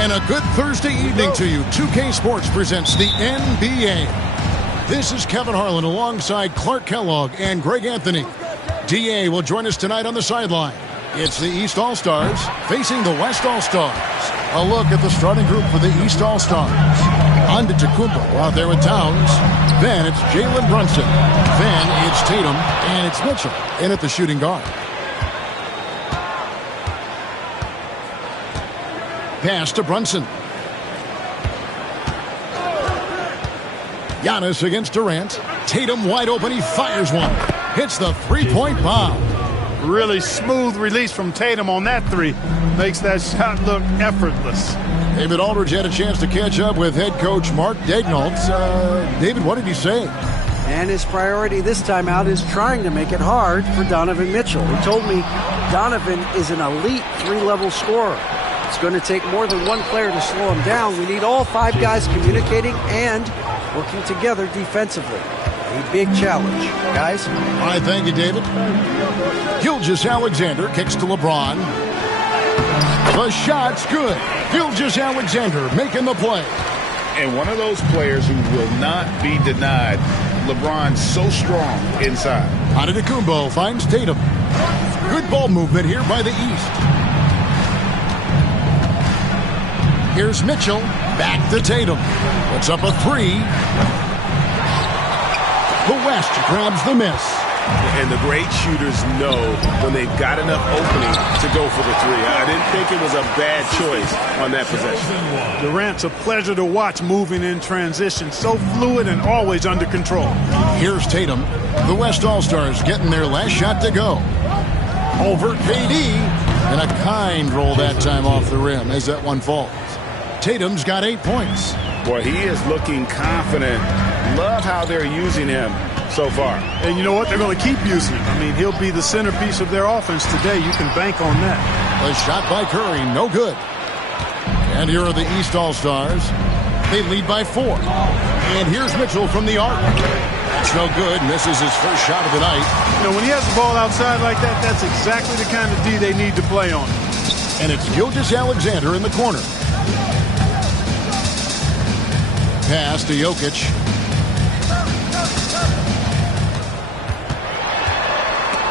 And a good Thursday evening to you. 2K Sports presents the NBA. This is Kevin Harlan alongside Clark Kellogg and Greg Anthony. DA will join us tonight on the sideline. It's the East All-Stars facing the West All-Stars. A look at the starting group for the East All-Stars. Antetokounmpo out there with Towns. Then it's Jalen Brunson. Then it's Tatum. And it's Mitchell in at the shooting guard. Pass to Brunson. Giannis against Durant. Tatum wide open. He fires one. Hits the three-point bomb. Really smooth release from Tatum on that three. Makes that shot look effortless. David Aldridge had a chance to catch up with head coach Mark Daigneault. David, what did he say? And his priority this time out is trying to make it hard for Donovan Mitchell. He told me Donovan is an elite three-level scorer. It's going to take more than one player to slow him down. We need all five guys communicating and working together defensively. A big challenge, guys. All right, thank you, David. Gilgeous-Alexander kicks to LeBron. The shot's good. Gilgeous-Alexander making the play. And one of those players who will not be denied. LeBron's so strong inside. Antetokounmpo finds Tatum. Good ball movement here by the East. Here's Mitchell. Back to Tatum. Puts up a three. The West grabs the miss. And the great shooters know when they've got enough opening to go for the three. I didn't think it was a bad choice on that possession. Durant's a pleasure to watch moving in transition. So fluid and always under control. Here's Tatum. The West All-Stars getting their last shot to go. Over KD. And a kind roll that time off the rim as that one falls. Tatum's got 8 points. Boy, he is looking confident. Love how they're using him so far. And you know what? They're going to keep using him. I mean, he'll be the centerpiece of their offense today. You can bank on that. A shot by Curry, no good. And here are the East All-Stars. They lead by 4. And here's Mitchell from the arc. That's no good. Misses his first shot of the night. You know, when he has the ball outside like that, that's exactly the kind of D they need to play on. And it's Gilgeous-Alexander in the corner. Pass to Jokic.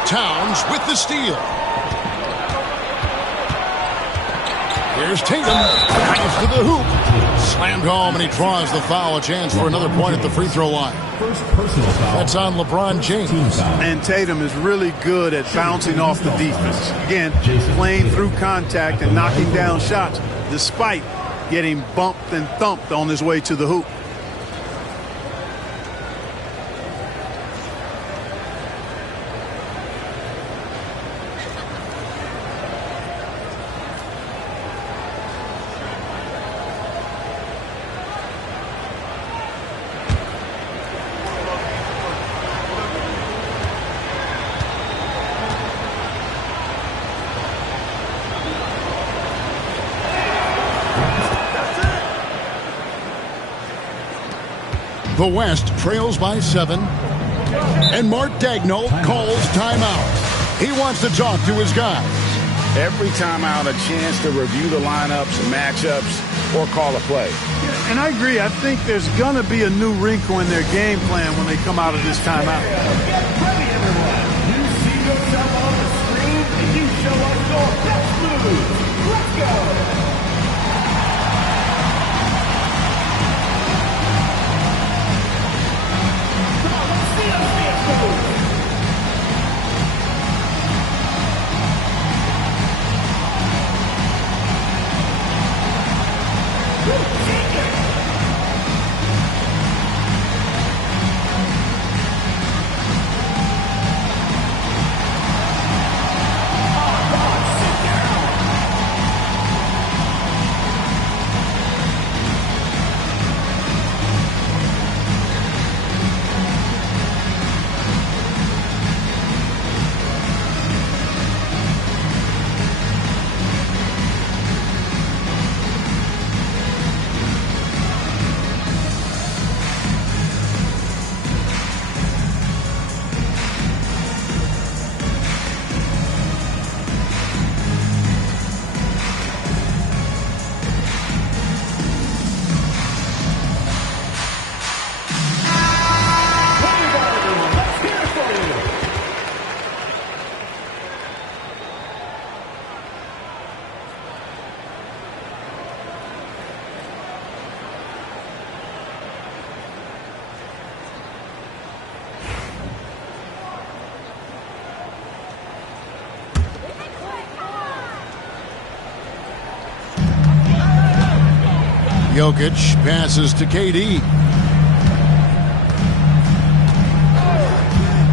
Towns with the steal. Here's Tatum. Drives to the hoop. Slammed home, and he draws the foul. A chance for another point at the free throw line. That's on LeBron James. And Tatum is really good at bouncing off the defense. Again, playing through contact and knocking down shots, despite getting bumped and thumped on his way to the hoop. The West trails by 7. And Mark Daigneault calls timeout. He wants to talk to his guys. Every timeout, a chance to review the lineups, matchups, or call a play. And I agree. I think there's going to be a new wrinkle in their game plan when they come out of this timeout. Get ready, everyone. You see yourself on the screen, and you show us your best move. Let's go. Jokic passes to KD.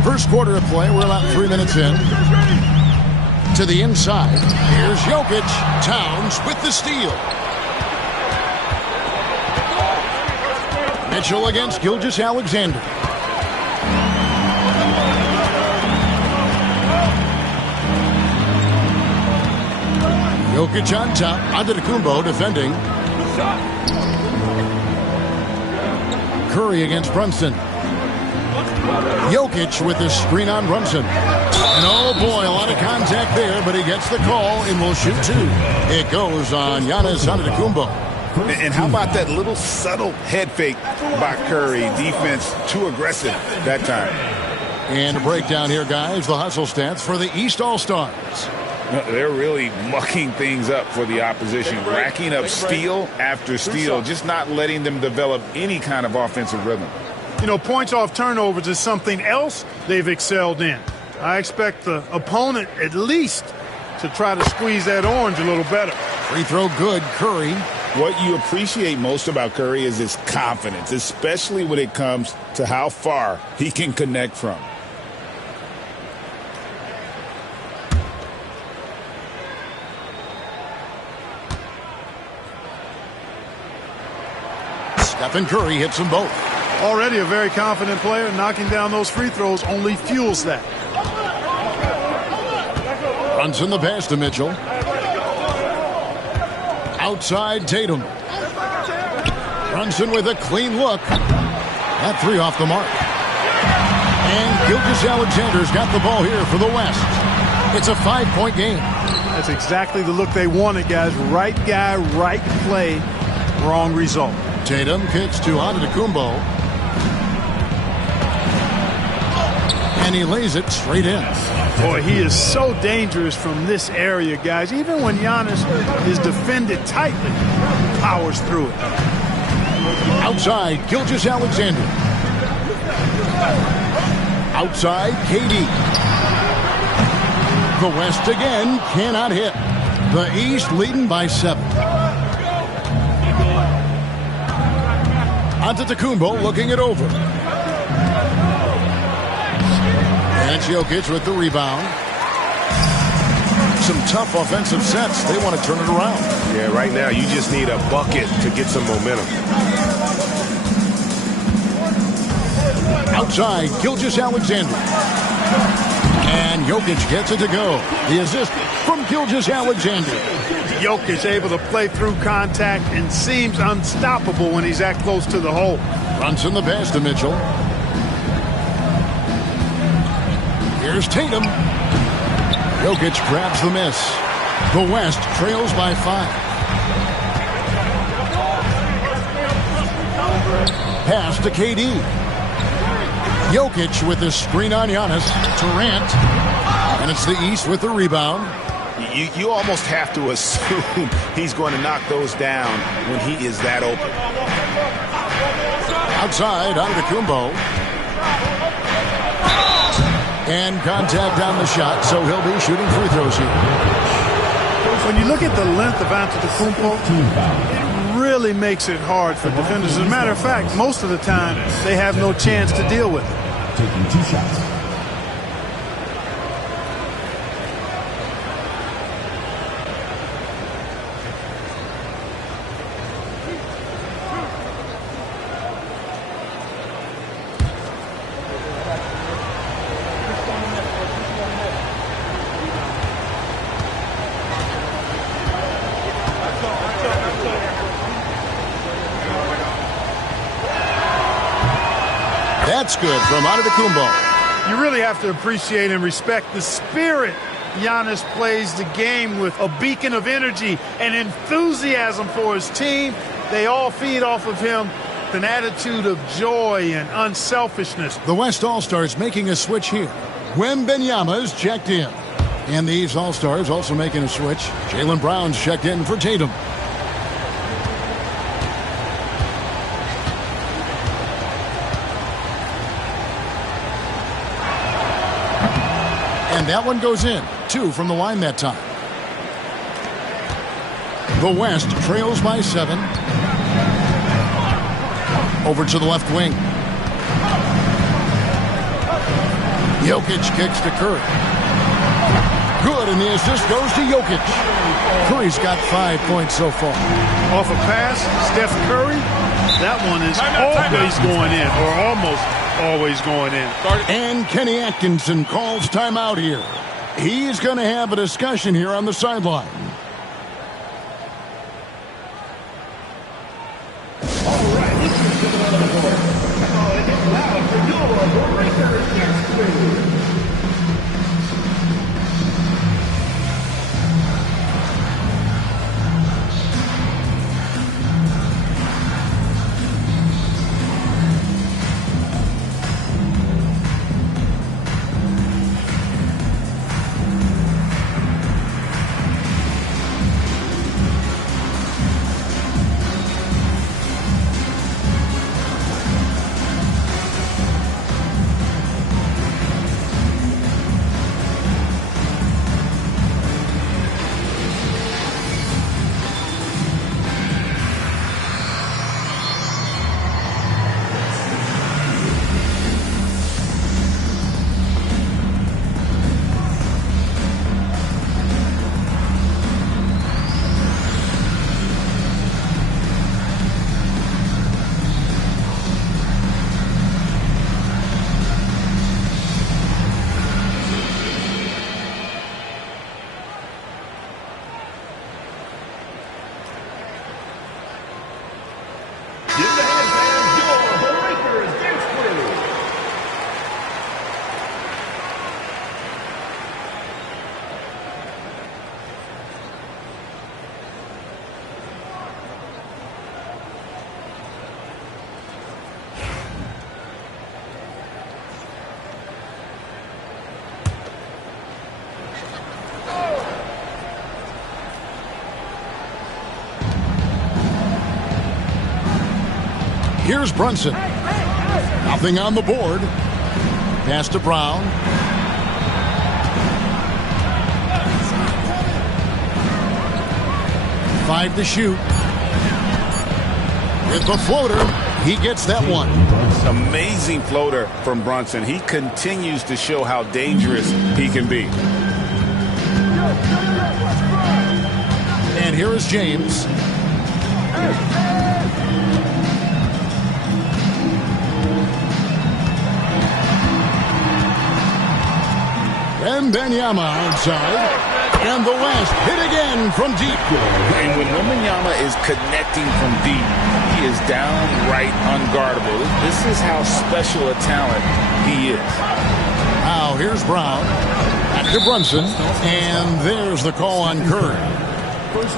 First quarter of play. We're about 3 minutes in. To the inside. Here's Jokic. Towns with the steal. Mitchell against Gilgeous-Alexander. Jokic on top. Antetokounmpo defending. Curry against Brunson. Jokic with the screen on Brunson. And oh boy, a lot of contact there, but he gets the call and will shoot two. It goes on Giannis Antetokounmpo. And how about that little subtle head fake by Curry? Defense too aggressive that time. And a breakdown here, guys. The hustle stats for the East All-Stars. They're really mucking things up for the opposition, racking up steal after steal, just not letting them develop any kind of offensive rhythm. You know, points off turnovers is something else they've excelled in. I expect the opponent at least to try to squeeze that orange a little better. Free throw good, Curry. What you appreciate most about Curry is his confidence, especially when it comes to how far he can connect from. Stephen Curry hits them both. Already a very confident player. Knocking down those free throws only fuels that. Brunson the pass to Mitchell. Outside Tatum. Brunson with a clean look. That three off the mark. And Gilgeous-Alexander's got the ball here for the West. It's a 5-point game. That's exactly the look they wanted, guys. Right guy, right play, wrong result. Tatum kicks to Antetokounmpo. And he lays it straight in. Boy, he is so dangerous from this area, guys. Even when Giannis is defended tightly, he powers through it. Outside, Gilgeous-Alexander. Outside, KD. The West again cannot hit. The East leading by 7. Antetokounmpo looking it over. And it's Jokic with the rebound. Some tough offensive sets. They want to turn it around. Yeah, right now you just need a bucket to get some momentum. Outside, Gilgeous-Alexander. And Jokic gets it to go. The assist from Gilgeous-Alexander. Jokic able to play through contact and seems unstoppable when he's that close to the hole. Brunson the pass to Mitchell. Here's Tatum. Jokic grabs the miss. The West trails by 5. Pass to KD. Jokic with the screen on Giannis. Durant. And it's the East with the rebound. You almost have to assume he's going to knock those down when he is that open. Outside, Antetokounmpo. And contact on the shot, so he'll be shooting free throws here. When you look at the length of Antetokounmpo, it really makes it hard for defenders. As a matter of fact, most of the time, they have no chance to deal with it. Taking 2 shots. That's good from Antetokounmpo. You really have to appreciate and respect the spirit Giannis plays the game with. A beacon of energy and enthusiasm for his team. They all feed off of him with an attitude of joy and unselfishness. The West All-Stars making a switch here. Wembanyama's checked in. And these All-Stars also making a switch. Jaylen Brown's checked in for Tatum. And that one goes in. 2 from the line that time. The West trails by 7. Over to the left wing. Jokic kicks to Curry. Good, and the assist goes to Jokic. Curry's got 5 points so far. Off a pass, Steph Curry, that one is always going in, or almost always going in. And Kenny Atkinson calls timeout here. He's going to have a discussion here on the sideline. All right, this is coming on the board. Oh, it is loud for your Lakers next move. Here's Brunson. Nothing on the board. Pass to Brown. Five to shoot. With the floater, he gets that one. Amazing floater from Brunson. He continues to show how dangerous he can be. And here is James. Wembanyama outside. And the last hit again from deep. And when Wembanyama is connecting from deep, he is downright unguardable. This is how special a talent he is. Now here's Brown. Back to Brunson. And there's the call on Curry.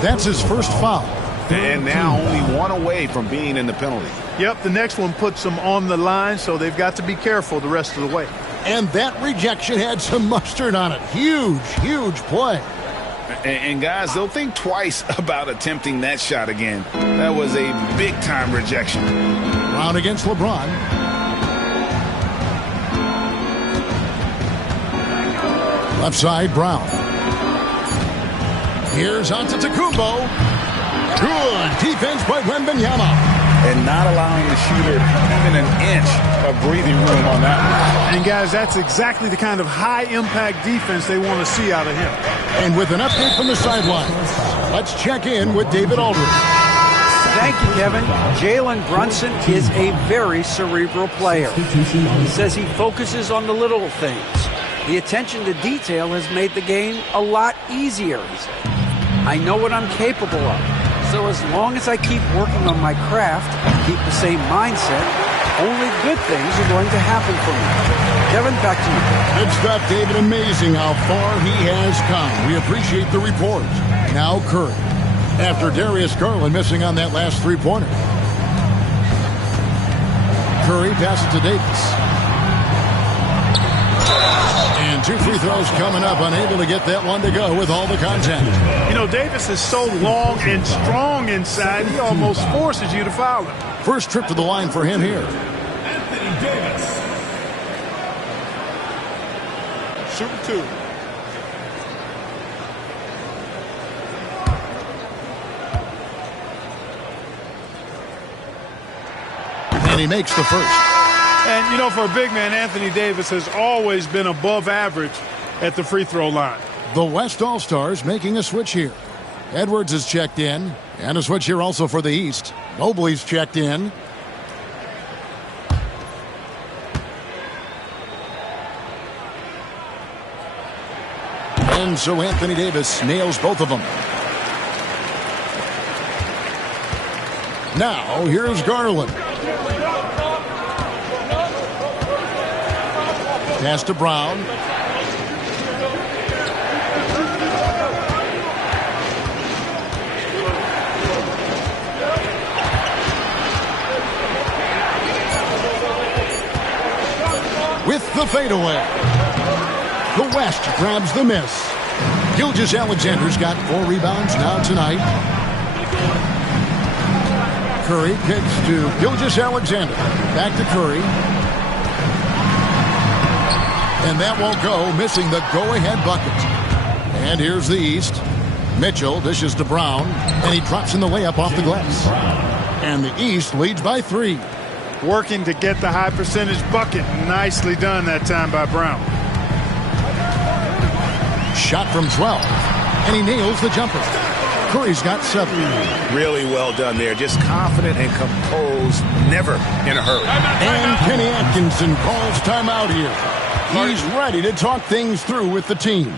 That's his first foul. And now only one away from being in the penalty. Yep, the next one puts them on the line, so they've got to be careful the rest of the way. And that rejection had some mustard on it. Huge, huge play. And guys, they'll think twice about attempting that shot again. That was a big-time rejection. Brown against LeBron. Left side, Brown. Here's Antetokounmpo. Good defense by Wembanyama. And not allowing the shooter even an inch of breathing room on that one. And, guys, that's exactly the kind of high-impact defense they want to see out of him. And with an update from the sideline, let's check in with David Aldridge. Thank you, Kevin. Jalen Brunson is a very cerebral player. He says he focuses on the little things. The attention to detail has made the game a lot easier, he said. I know what I'm capable of. So as long as I keep working on my craft, keep the same mindset, only good things are going to happen for me. Kevin, back to you. Good stuff, David. Amazing how far he has come. We appreciate the report. Now Curry. After Darius Garland missing on that last three-pointer. Curry passes to Davis. And two free throws coming up, unable to get that one to go with all the contact. You know, Davis is so long and strong inside, he almost forces you to foul him. First trip to the line for him here. Anthony Davis. Shooting two. And he makes the first. And, you know, for a big man, Anthony Davis has always been above average at the free throw line. The West All-Stars making a switch here. Edwards is checked in. And a switch here also for the East. Mobley's checked in. And so Anthony Davis nails both of them. Now, here's Garland. Pass to Brown. With the fadeaway. The West grabs the miss. Gilgeous-Alexander's got 4 rebounds now tonight. Curry kicks to Gilgeous-Alexander. Back to Curry. And that won't go, missing the go-ahead bucket. And here's the East. Mitchell dishes to Brown, and he drops in the layup off the glass. And the East leads by 3. Working to get the high percentage bucket. Nicely done that time by Brown. Shot from 12, and he nails the jumper. Curry's got 7. Really well done there. Just confident and composed, never in a hurry. And Kenny Atkinson calls timeout here. He's ready to talk things through with the team.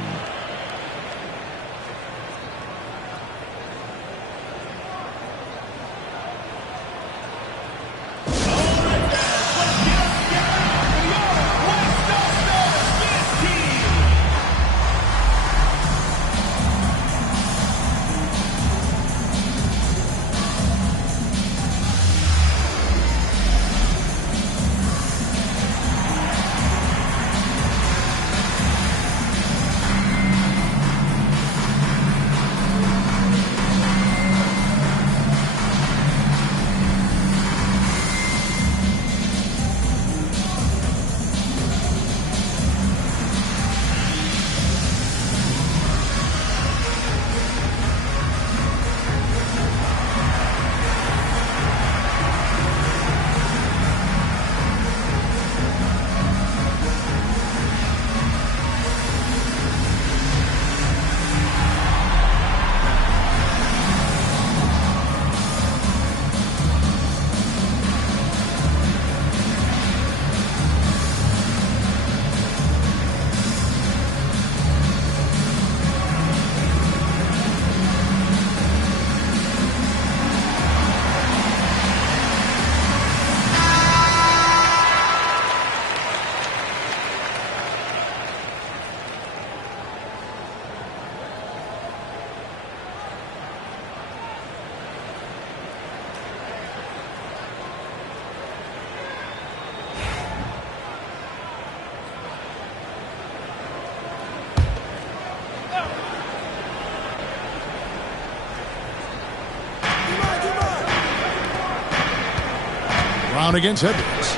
Brown against Edwards.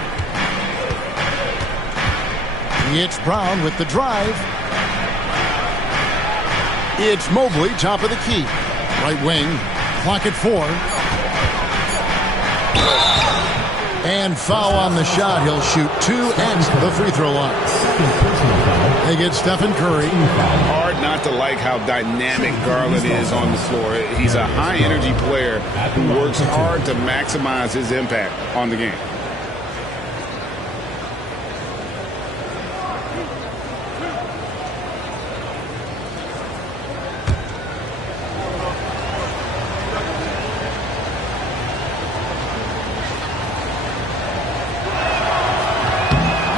It's Brown with the drive. It's Mobley, top of the key. Right wing, clock at 4. And foul on the shot. He'll shoot 2 and the free throw line. They get Stephen Curry. Hard not to like how dynamic Garland is on the floor. He's a high-energy player who works hard to maximize his impact on the game.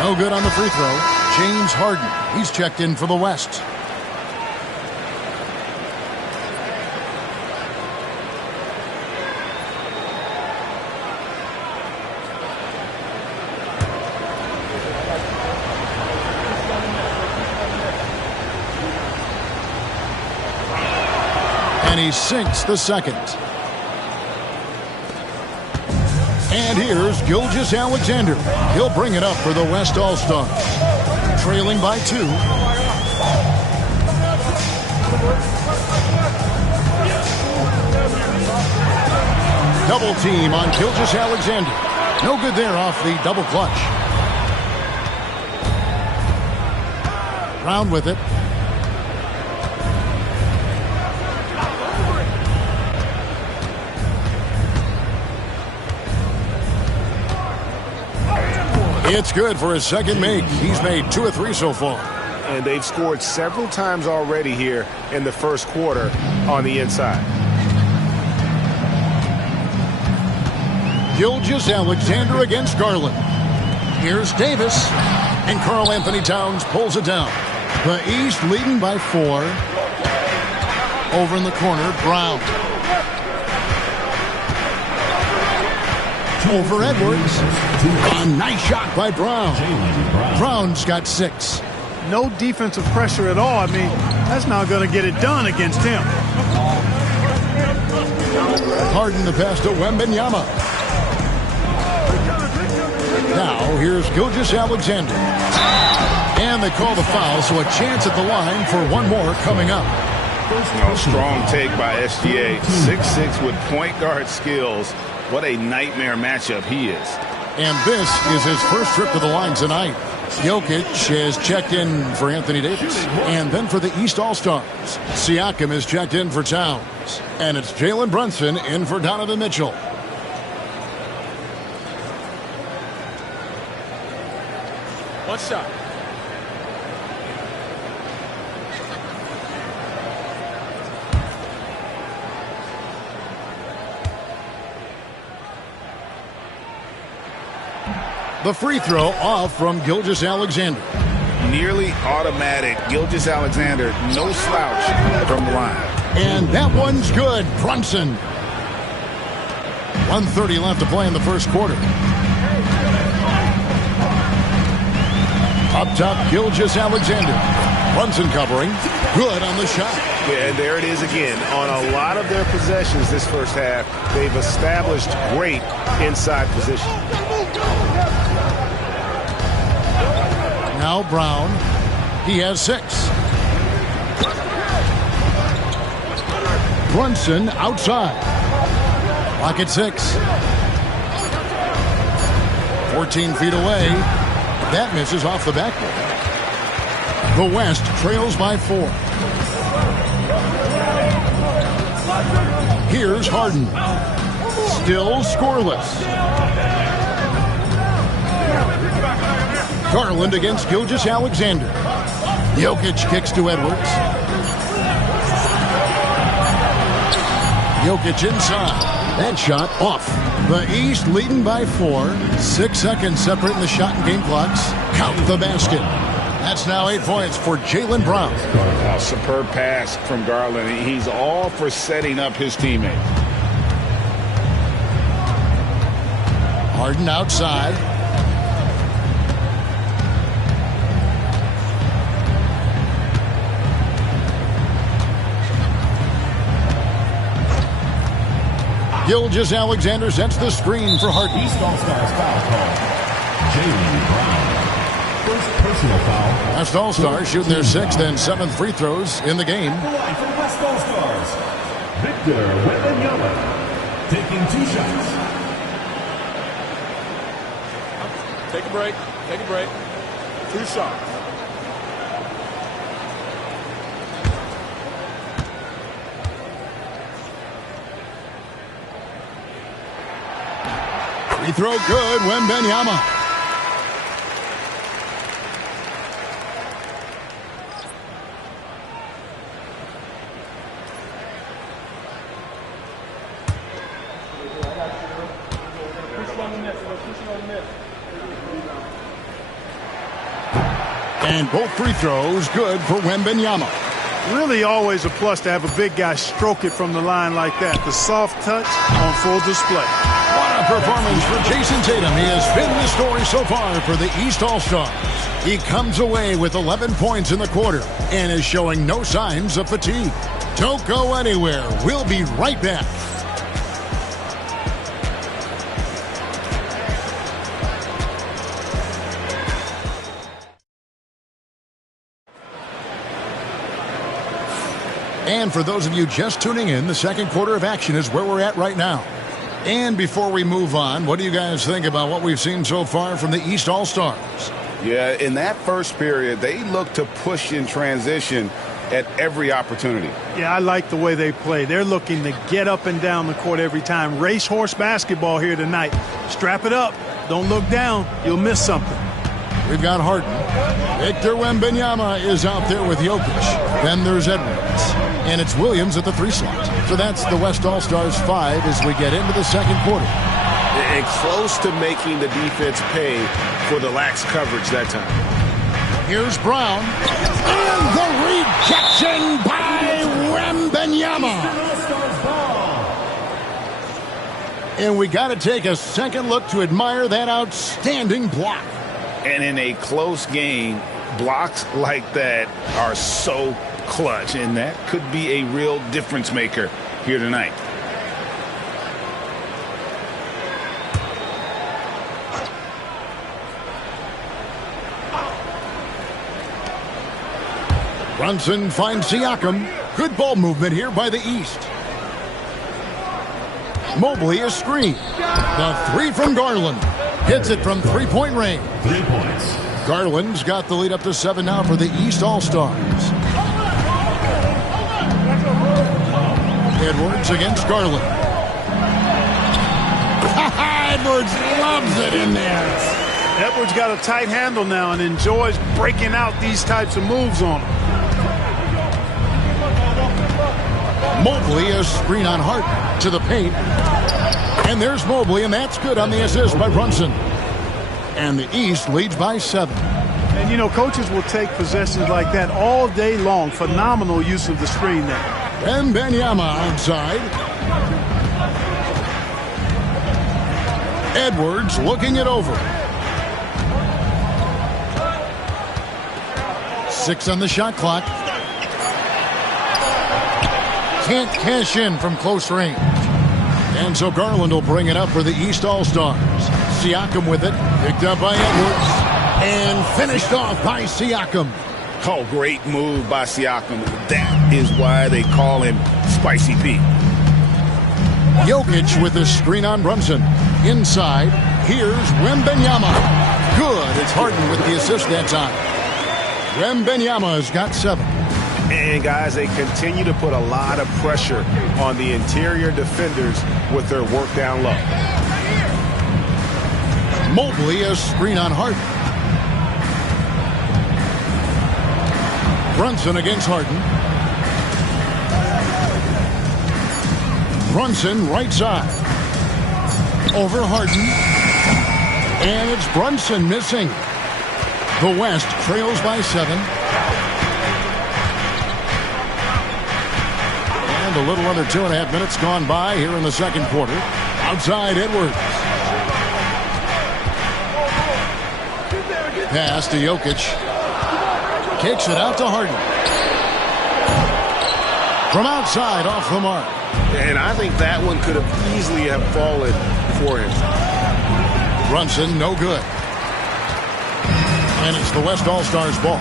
No good on the free throw. James Harden. He's checked in for the West. And he sinks the second. And here's Gilgeous-Alexander. He'll bring it up for the West All-Stars. Trailing by 2. Double team on Gilgeous-Alexander. No good there off the double clutch. Brown with it. It's good for his second make. He's made 2 of 3 so far. And they've scored several times already here in the first quarter on the inside. Gilgeous-Alexander against Garland. Here's Davis. And Karl-Anthony Towns pulls it down. The East leading by 4. Over in the corner, Brown. Over Edwards. A nice shot by Brown. Brown's got 6. No defensive pressure at all. I mean, that's not going to get it done against him. Harden the pass to Wembanyama. Now, here's Gilgeous-Alexander. And they call the foul, so a chance at the line for one more coming up. Strong take by SGA. 6'6" with point guard skills. What a nightmare matchup he is. And this is his first trip to the line tonight. Jokic has checked in for Anthony Davis. And then for the East All-Stars, Siakam is checked in for Towns. And it's Jalen Brunson in for Donovan Mitchell. One shot. The free throw off from Gilgeous-Alexander. Nearly automatic. Gilgeous-Alexander, no slouch from the line. And that one's good. Brunson. 1:30 left to play in the first quarter. Up top, Gilgeous-Alexander. Brunson covering. Good on the shot. Yeah, and there it is again. On a lot of their possessions this first half, they've established great inside position. Now Brown. He has 6. Brunson outside. Clock at 6. 14 feet away. That misses off the backboard. The West trails by 4. Here's Harden. Still scoreless. Garland against Gilgeous-Alexander. Jokic kicks to Edwards. Jokic inside. That shot off. The East leading by 4. 6 seconds separating the shot and game clocks. Count the basket. That's now 8 points for Jaylen Brown. A superb pass from Garland. He's all for setting up his teammate. Harden outside. Gilgeous-Alexander sets the screen for Harden. East All-Stars foul call. Jaylen Brown. First personal foul. West All-Stars shooting their 6th and 7th free throws in the game. The line for West All-Stars. Victor Wembanyama. Taking 2 shots. Take a break. Take a break. 2 shots. Free throw good, Wembanyama. And both free throws good for Wembanyama. Really always a plus to have a big guy stroke it from the line like that. The soft touch on full display. What a performance for Jason Tatum. He has been the story so far for the East All-Stars. He comes away with 11 points in the quarter and is showing no signs of fatigue. Don't go anywhere. We'll be right back. And for those of you just tuning in, the second quarter of action is where we're at right now. And before we move on, what do you guys think about what we've seen so far from the East All-Stars? Yeah, in that first period, they looked to push in transition at every opportunity. Yeah, I like the way they play. They're looking to get up and down the court every time. Racehorse basketball here tonight. Strap it up. Don't look down. You'll miss something. We've got Harden. Victor Wembanyama is out there with Jokic. Then there's Edwards. And it's Williams at the 3 slot. So that's the West All-Stars 5 as we get into the second quarter. And close to making the defense pay for the lax coverage that time. Here's Brown. And the rejection by Wembanyama. And we got to take a second look to admire that outstanding block. And in a close game, blocks like that are so clutch, and that could be a real difference maker here tonight. Brunson finds Siakam. Good ball movement here by the East. Mobley is screened. The 3 from Garland. Hits it from 3-point range. 3 points. Garland's got the lead up to 7 now for the East All-Stars. Edwards against Garland. Edwards loves it in there. Edwards got a tight handle now and enjoys breaking out these types of moves on him. Mobley is screen on Harden to the paint. And there's Mobley, and that's good on the assist by Brunson. And the East leads by 7. And, you know, coaches will take possessions like that all day long. Phenomenal use of the screen there. Wembanyama outside. Edwards looking it over. 6 on the shot clock. Can't cash in from close range. And so Garland will bring it up for the East All-Stars. Siakam with it. Picked up by Edwards. And finished off by Siakam. Oh, great move by Siakam. That is why they call him Spicy Pete. Jokic with the screen on Brunson. Inside, here's Wembanyama. Good. It's Harden with the assist that time. Wembanyama's got 7. And, guys, they continue to put a lot of pressure on the interior defenders with their work down low. Mobley a screen on Harden. Brunson against Harden. Brunson right side. Over Harden. And it's Brunson missing. The West trails by 7. A little under 2.5 minutes gone by here in the second quarter. Outside Edwards. Pass to Jokic. Kicks it out to Harden. From outside off the mark. And I think that one could have easily have fallen for him. Brunson no good. And it's the West All-Stars ball.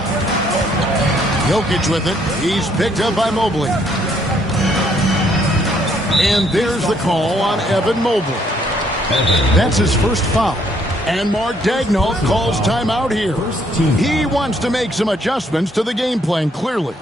Jokic with it. He's picked up by Mobley. And there's the call on Evan Mobley. That's his first foul. And Mark Daigneault calls timeout here. He wants to make some adjustments to the game plan, clearly.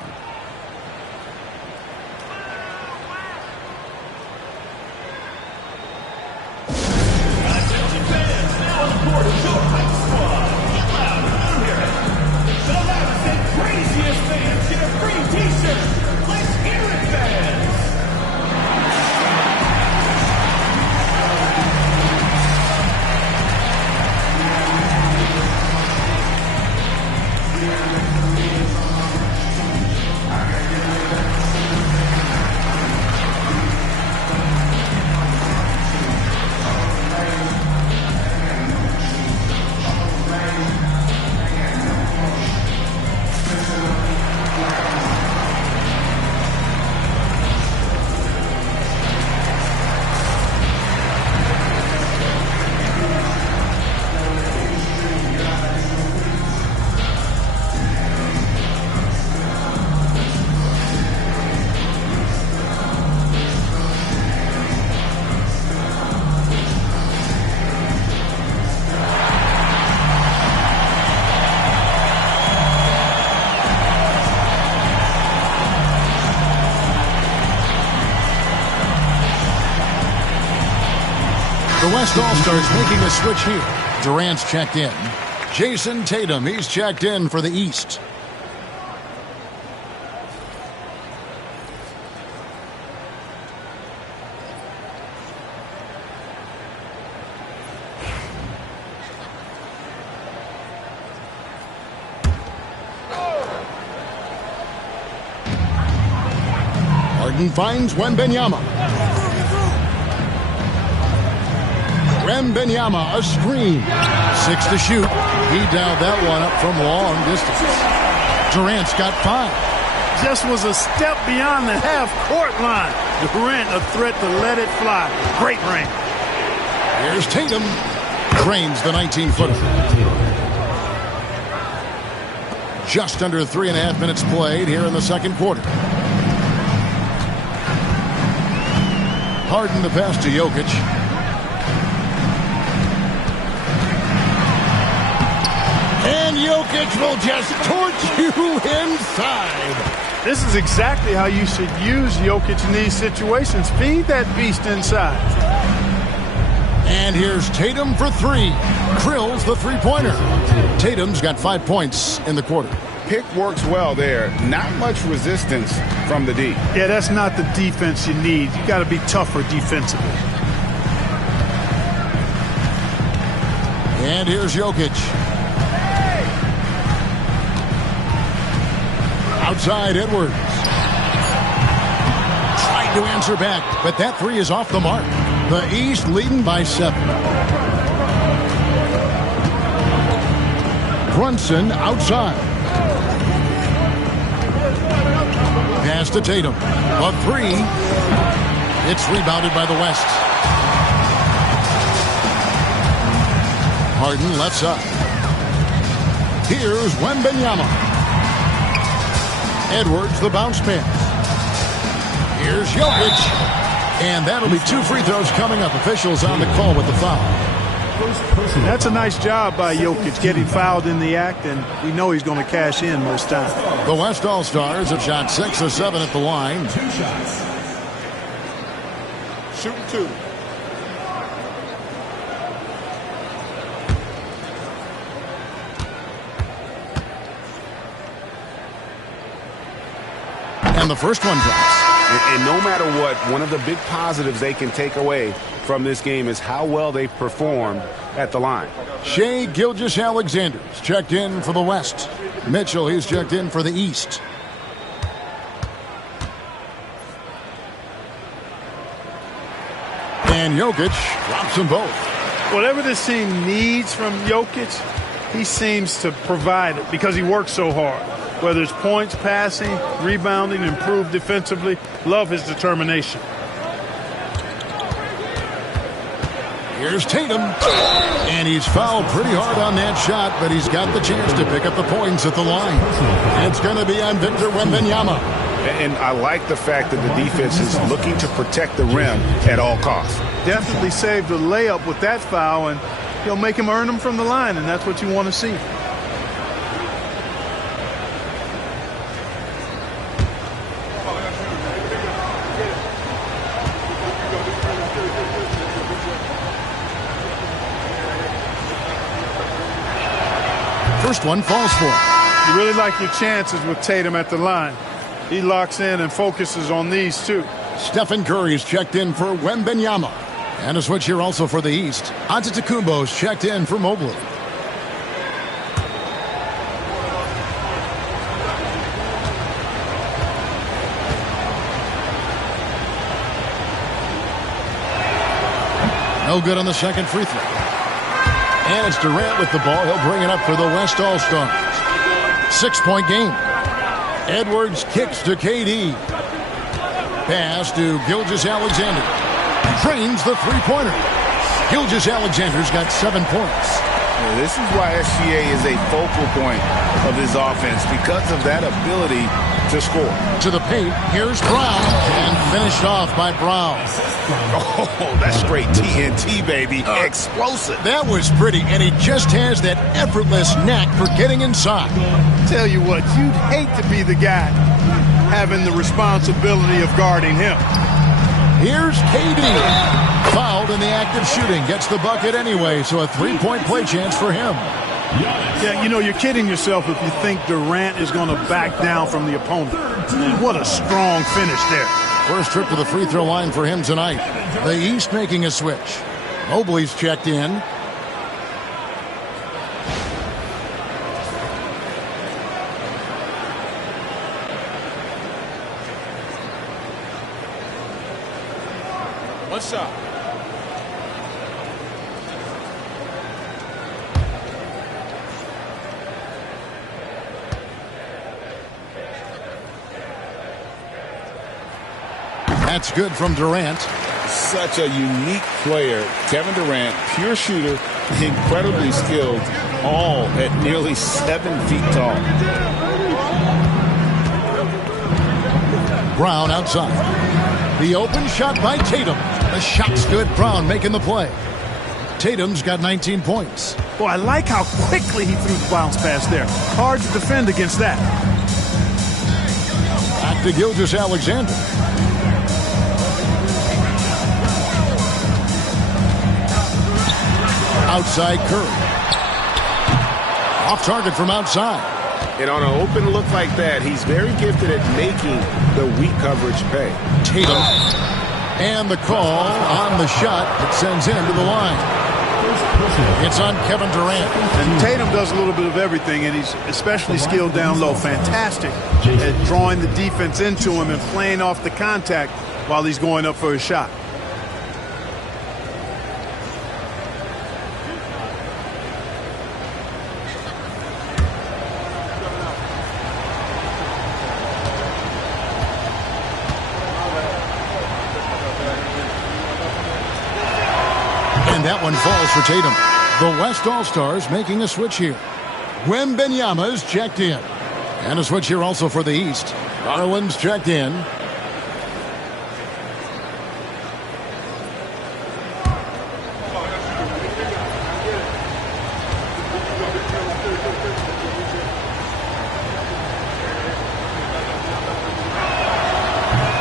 The West All-Stars making a switch here. Durant's checked in. Jason Tatum, he's checked in for the East. Harden finds Wembanyama. Wembanyama, a screen. 6 to shoot. He dialed that one up from long distance. Durant's got 5. Just was a step beyond the half-court line. Durant a threat to let it fly. Great range. Here's Tatum. Drains the 19-footer. Just under 3.5 minutes played here in the second quarter. Harden the pass to Jokic. And Jokic will just torch you inside. This is exactly how you should use Jokic in these situations. Feed that beast inside. And here's Tatum for 3. Drills the three-pointer. Tatum's got 5 points in the quarter. Pick works well there. Not much resistance from the D. Yeah, that's not the defense you need. You got to be tougher defensively. And here's Jokic. Outside Edwards. Tried to answer back, but that 3 is off the mark. The East leading by 7. Brunson outside. Pass to Tatum. A 3. It's rebounded by the West. Harden lets up. Here's Wembanyama. Edwards the bounce pass. Here's Jokic. And that'll be 2 free throws coming up. Officials on the call with the foul. That's a nice job by Jokic getting fouled in the act, and we know he's going to cash in most times. The West All-Stars have shot 6 of 7 at the line. 2 shots. Shooting 2. And the first one drops. And no matter what, one of the big positives they can take away from this game is how well they've performed at the line. Shai Gilgeous-Alexander's checked in for the West. Mitchell, he's checked in for the East. And Jokic drops them both. Whatever this team needs from Jokic, he seems to provide it because he works so hard. Whether it's points, passing, rebounding, improved defensively, love his determination. Here's Tatum. And he's fouled pretty hard on that shot, but he's got the chance to pick up the points at the line. It's going to be on Victor Wembanyama. And I like the fact that the defense is looking to protect the rim at all costs. Definitely saved a layup with that foul, and he'll make him earn them from the line, and that's what you want to see. First one falls for him. You really like your chances with Tatum at the line. He locks in and focuses on these two. Stephen Curry's checked in for Wembanyama. And a switch here also for the East. Antetokounmpo's checked in for Mobley. No good on the second free throw. And it's Durant with the ball. He'll bring it up for the West All-Stars. 6-point game. Edwards kicks to KD. Pass to Gilgeous-Alexander. Drains the three-pointer. Gilgeous-Alexander's got 7 points. This is why SGA is a focal point of this offense, because of that ability to score. To the paint, here's Brown, and finished off by Brown. Oh, that's straight TNT, baby. Explosive. That was pretty, and he just has that effortless knack for getting inside. Tell you what, you'd hate to be the guy having the responsibility of guarding him. Here's KD. Fouled in the act of shooting. Gets the bucket anyway, so a three-point play chance for him. Yeah, you know, you're kidding yourself if you think Durant is going to back down from the opponent. And what a strong finish there. First trip to the free throw line for him tonight. The East making a switch. Mobley's checked in. One shot. That's good from Durant. Such a unique player. Kevin Durant, pure shooter, incredibly skilled, all at nearly 7 feet tall. Brown outside. The open shot by Tatum. The shot's good. Brown making the play. Tatum's got 19 points. Boy, I like how quickly he threw the bounce pass there. Hard to defend against that. Back to Gilgeous-Alexander. Outside Curry. Off target from outside. And on an open look like that, he's very gifted at making the weak coverage pay. Tatum. And the call on the shot that sends him to the line. It's on Kevin Durant. And Tatum does a little bit of everything, and he's especially skilled down low. Fantastic at drawing the defense into him and playing off the contact while he's going up for his shot. And that one falls for Tatum. The West All-Stars making a switch here. Wembanyama's checked in. And a switch here also for the East. Garland's checked in.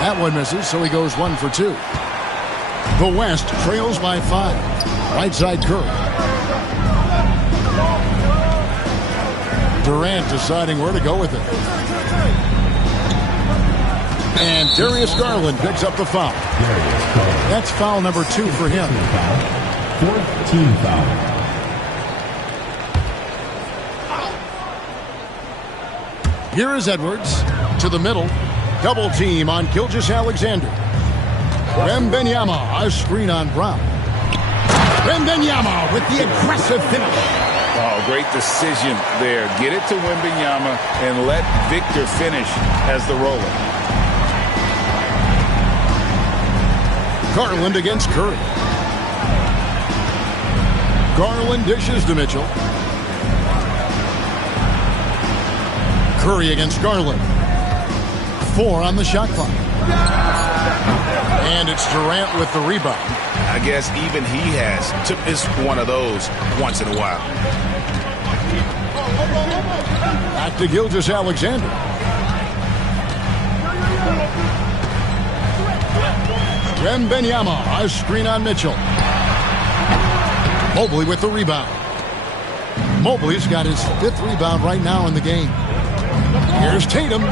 That one misses, so he goes 1 for 2. The West trails by 5. Right side Curry. Durant deciding where to go with it. And Darius Garland picks up the foul. That's foul number 2 for him. 4th team foul. Here is Edwards to the middle. Double team on Gilgeous-Alexander. Wembanyama, a screen on Brown. Wembanyama with the aggressive finish. Oh, great decision there. Get it to Wembanyama and let Victor finish as the roller. Garland against Curry. Garland dishes to Mitchell. Curry against Garland. 4 on the shot clock. And it's Durant with the rebound. I guess even he has to miss one of those once in a while. Back to Gilgeous-Alexander. Wembanyama, a screen on Mitchell. Mobley with the rebound. Mobley's got his 5th rebound right now in the game. Here's Tatum.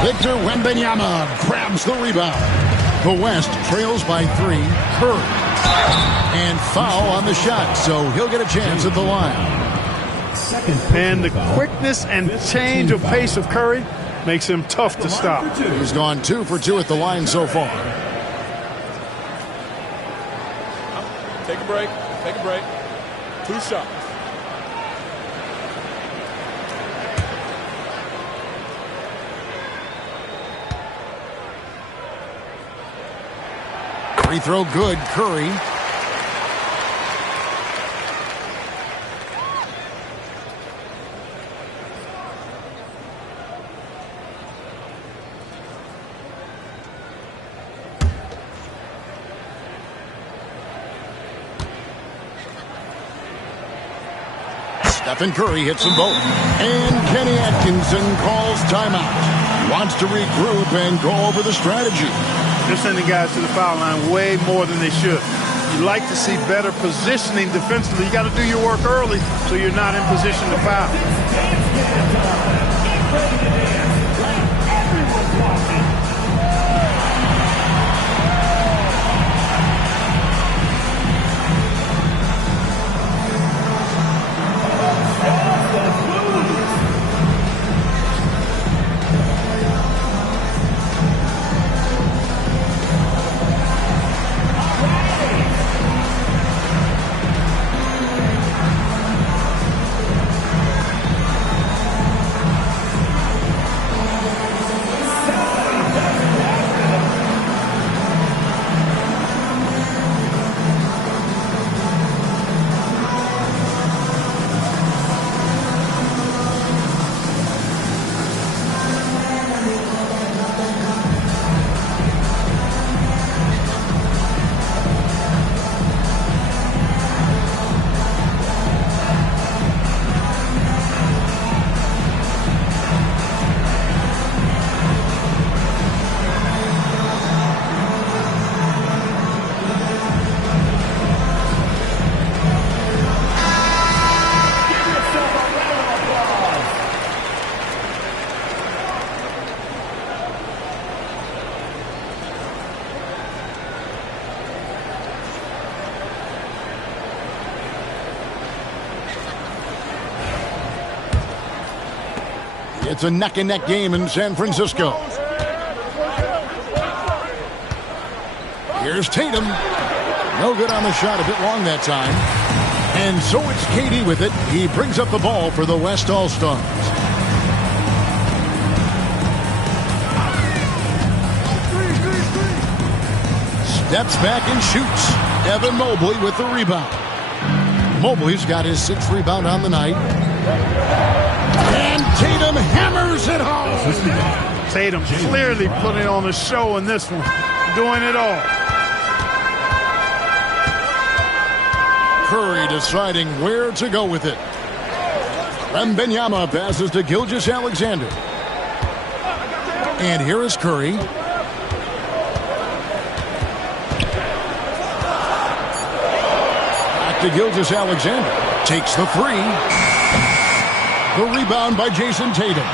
Victor Wembanyama grabs the rebound. The West trails by 3. Curry. And foul on the shot, so he'll get a chance at the line. And the quickness and change of pace of Curry makes him tough to stop. He's gone 2 for 2 at the line so far. Take a break. Take a break. 2 shots. Free throw good, Curry. Stephen Curry hits them both. And Kenny Atkinson calls timeout. Wants to regroup and go over the strategy. They're sending guys to the foul line way more than they should. You like to see better positioning defensively. You got to do your work early so you're not in position to foul. It's a neck-and-neck game in San Francisco. Here's Tatum. No good on the shot, a bit long that time. And so it's KD with it. He brings up the ball for the West All-Stars. Steps back and shoots. Evan Mobley with the rebound. Mobley's got his 6th rebound on the night. And Tatum hammers it home. Tatum clearly putting on a show in this one. Doing it all. Curry deciding where to go with it. Wembanyama passes to Gilgeous-Alexander. And here is Curry. Back to Gilgeous-Alexander. Takes the 3. The rebound by Jason Tatum.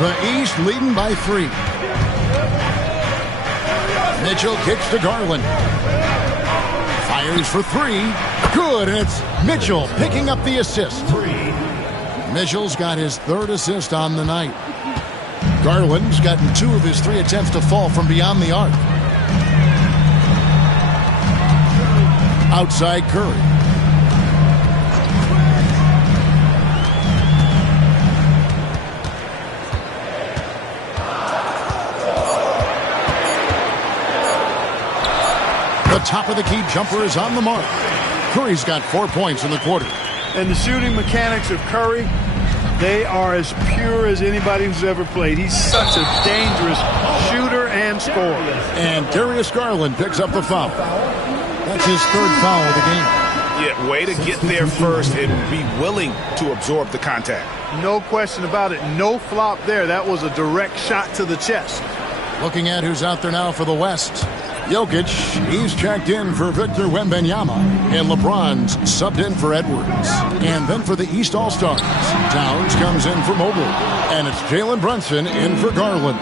The East leading by 3. Mitchell kicks to Garland. Fires for 3. Good, and it's Mitchell picking up the assist. Mitchell's got his 3rd assist on the night. Garland's gotten 2 of his 3 attempts to fall from beyond the arc. Outside Curry. The top of the key jumper is on the mark. Curry's got 4 points in the quarter. And the shooting mechanics of Curry, they are as pure as anybody who's ever played. He's such a dangerous shooter and scorer. And Darius Garland picks up the foul. That's his 3rd foul of the game. Yeah, way to get there first and be willing to absorb the contact. No question about it. No flop there. That was a direct shot to the chest. Looking at who's out there now for the West. Jokic, he's checked in for Victor Wembanyama. And LeBron's subbed in for Edwards. And then for the East All-Stars, Towns comes in for Mobley. And it's Jalen Brunson in for Garland.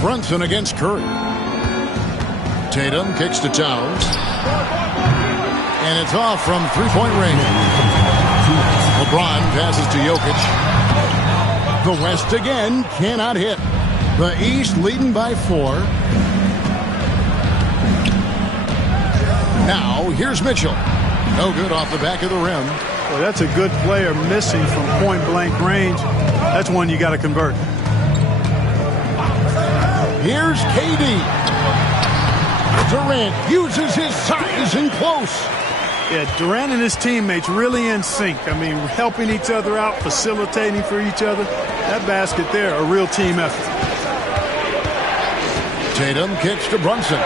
Brunson against Curry. Tatum kicks to Towns. And it's off from 3-point range. LeBron passes to Jokic. The West again cannot hit. The East leading by 4. Now, here's Mitchell. No good off the back of the rim. Well, that's a good player missing from point-blank range. That's one you got to convert. Here's KD. Durant uses his size in close. Yeah, Durant and his teammates really in sync. I mean, helping each other out, facilitating for each other. That basket there, a real team effort. Tatum kicks to Brunson.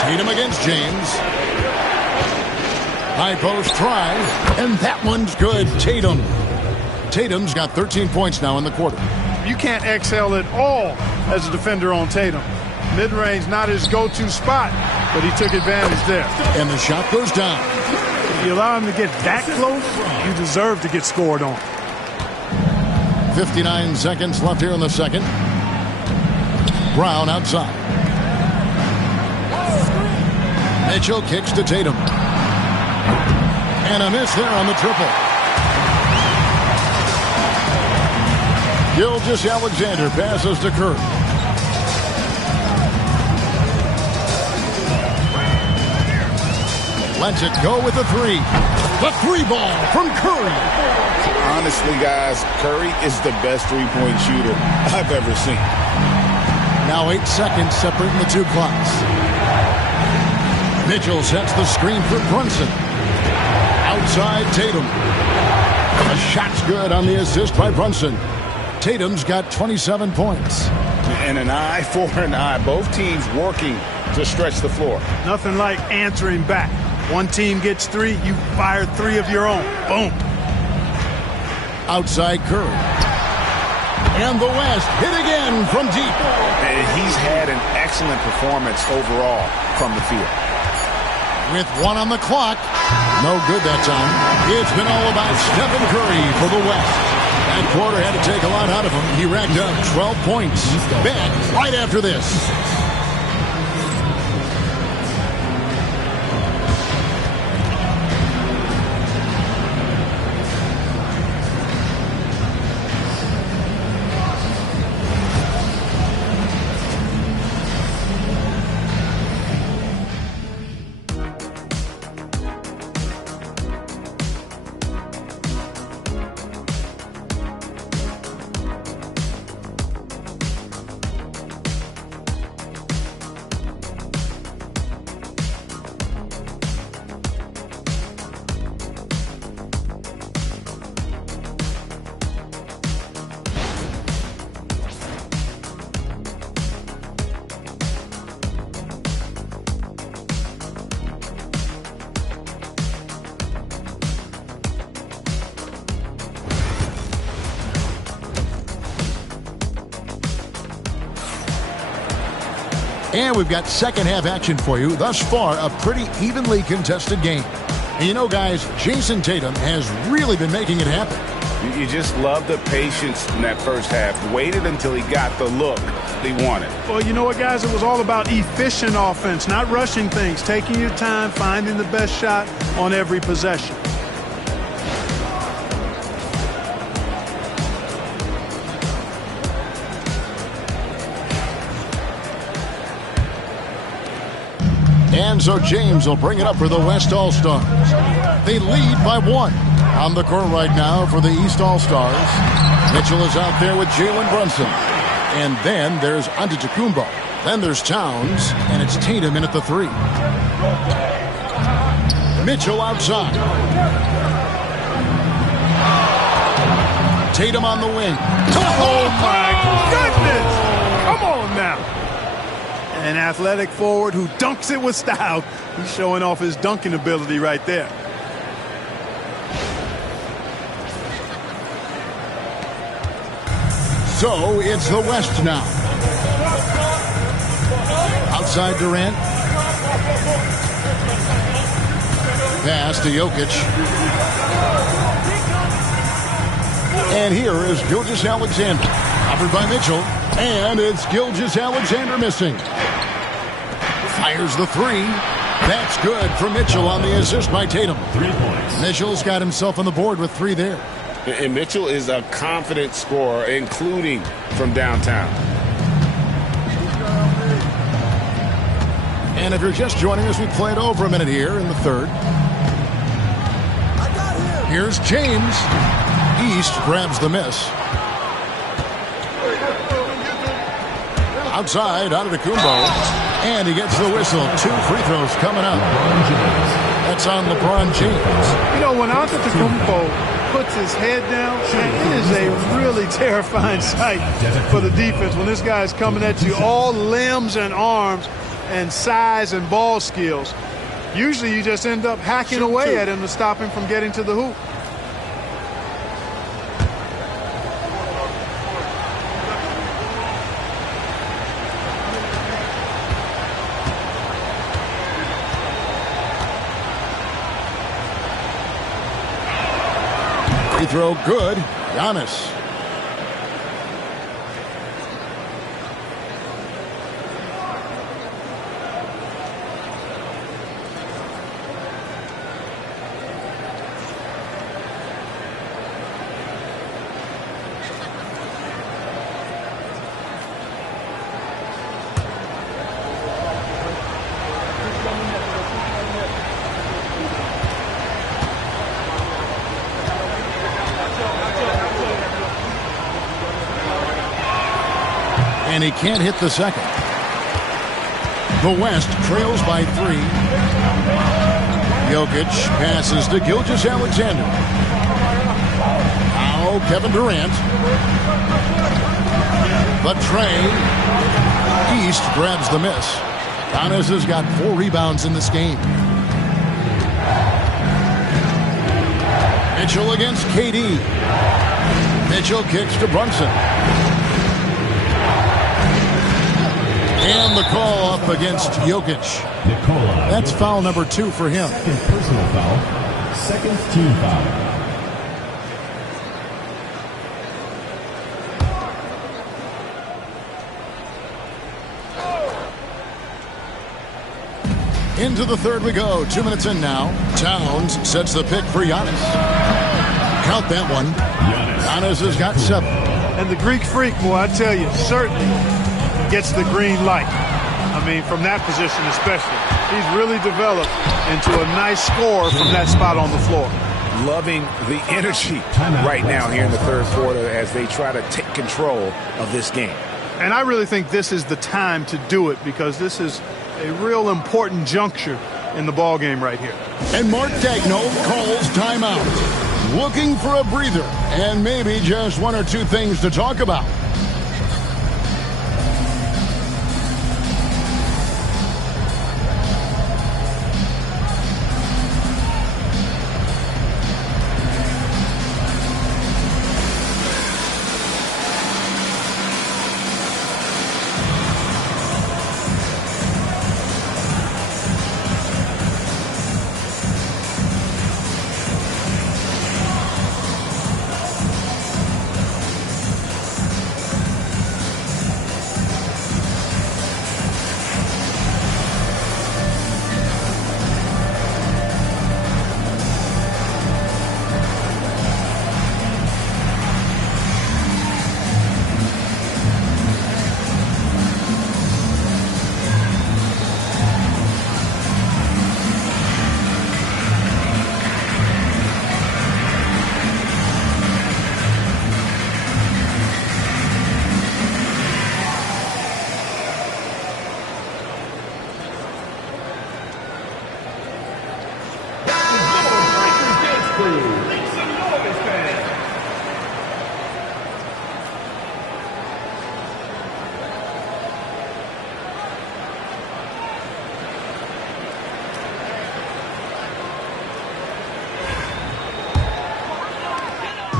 Tatum against James. High post try, and that one's good. Tatum. Tatum's got 13 points now in the quarter. You can't exhale at all as a defender on Tatum. Mid-range not his go-to spot, but he took advantage there. And the shot goes down. If you allow him to get that close, you deserve to get scored on. 59 seconds left here in the second. Brown outside. Mitchell kicks to Tatum. And a miss there on the triple. Gilgeous-Alexander passes to Curry. Lets it go with the three. The three ball from Curry. Honestly, guys, Curry is the best three-point shooter I've ever seen. Now 8 seconds separating the two clocks. Mitchell sets the screen for Brunson. Outside Tatum. The shot's good on the assist by Brunson. Tatum's got 27 points. And an eye for an eye. Both teams working to stretch the floor. Nothing like answering back. One team gets 3, you fire 3 of your own. Boom. Outside Curry. And the West hit again from deep. And he's had an excellent performance overall from the field. With 1 on the clock. No good that time. It's been all about Stephen Curry for the West. That quarter had to take a lot out of him. He racked up 12 points. Back right after this. And we've got second half action for you. Thus far, a pretty evenly contested game. And you know, guys, Jason Tatum has really been making it happen. You just love the patience in that first half. Waited until he got the look he wanted. Well, you know what, guys? It was all about efficient offense, not rushing things, taking your time, finding the best shot on every possession. And so James will bring it up for the West All-Stars. They lead by 1. On the court right now for the East All-Stars. Mitchell is out there with Jalen Brunson. And then there's Antetokounmpo. Then there's Towns. And it's Tatum in at the 3. Mitchell outside. Tatum on the wing. Oh, my goodness! Come on now. An athletic forward who dunks it with style. He's showing off his dunking ability right there. So it's the West now. Outside Durant. Pass to Jokic. And here is Gilgeous-Alexander. Covered by Mitchell. And it's Gilgeous-Alexander missing. Fires the 3. That's good for Mitchell on the assist by Tatum. 3 points. Mitchell's got himself on the board with 3 there. And Mitchell is a confident scorer, including from downtown. And if you're just joining us, we played over a minute here in the third. Here's James. East grabs the miss. Outside, Antetokounmpo. And he gets the whistle. 2 free throws coming up. That's on LeBron James. You know, when Antetokounmpo puts his head down, man, it is a really terrifying sight for the defense when this guy's coming at you, all limbs and arms and size and ball skills. Usually you just end up hacking away at him to stop him from getting to the hoop. throw good. Giannis. And he can't hit the second. The West trails by 3. Jokic passes to Gilgeous-Alexander. Now Kevin Durant. The tray. East grabs the miss. Giannis has got 4 rebounds in this game. Mitchell against KD. Mitchell kicks to Brunson. And the call up against Jokic. That's foul number 2 for him. Second personal foul. Second team foul. Into the third we go. 2 minutes in now. Towns sets the pick for Giannis. Count that one. Giannis has got 7. And the Greek freak, boy, I tell you, certainly gets the green light. I mean, from that position especially. He's really developed into a nice scorer from that spot on the floor. Loving the energy right now here in the third quarter as they try to take control of this game. And I really think this is the time to do it because this is a real important juncture in the ball game right here. And Mark Daigneault calls timeout. Looking for a breather and maybe just 1 or 2 things to talk about.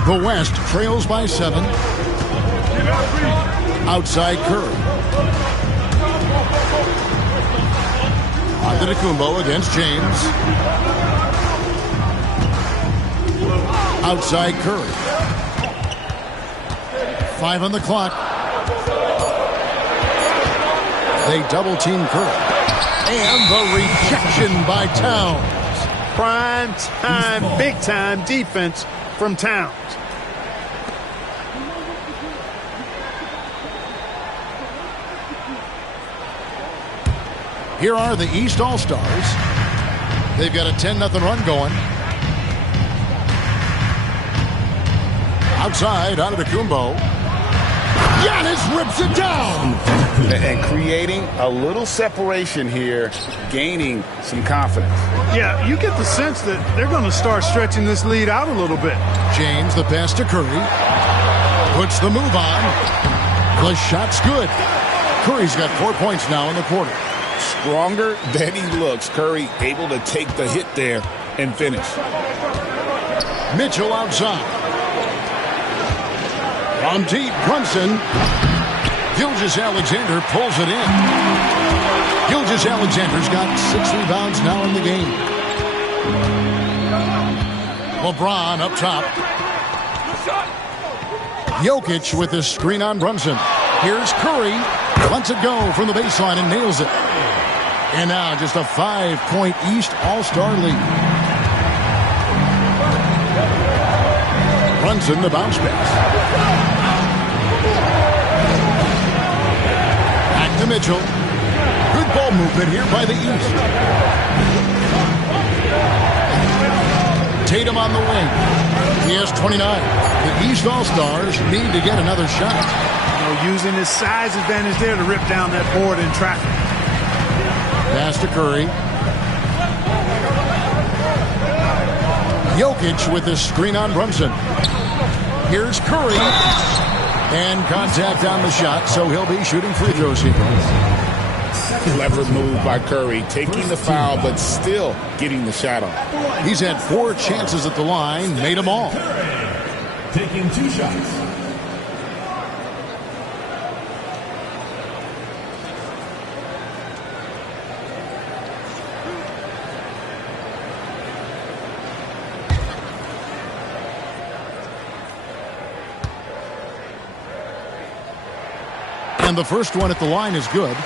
The West trails by 7. Outside Curry. Antetokounmpo against James. Outside Curry. 5 on the clock. They double team Curry. And the rejection by Towns. Prime time, big time defense from Towns. Here are the East All-Stars. They've got a 10-0 run going. Outside, Antetokounmpo. Giannis rips it down. And creating a little separation here, gaining some confidence. Yeah, you get the sense that they're going to start stretching this lead out a little bit. James, the pass to Curry. Puts the move on. The shot's good. Curry's got 4 points now in the quarter. Stronger than he looks. Curry able to take the hit there and finish. Mitchell outside. From deep, Brunson. Gilgeous-Alexander pulls it in. Gilgeous-Alexander's got 6 rebounds now in the game. LeBron up top. Jokic with his screen on Brunson. Here's Curry. Lets it go from the baseline and nails it. And now just a 5-point East All-Star lead. Brunson, the bounce pass. Back to Mitchell. Good ball movement here by the East. Tatum on the wing. He has 29. The East All-Stars need to get another shot. Using his size advantage there to rip down that board in traffic. Pass to Curry. Jokic with his screen on Brunson. Here's Curry. And contact on the shot, so he'll be shooting free throws here. Clever move by Curry, taking the foul, but still getting the shot off. He's had 4 chances at the line, made them all. Taking 2 shots. And the first one at the line is good.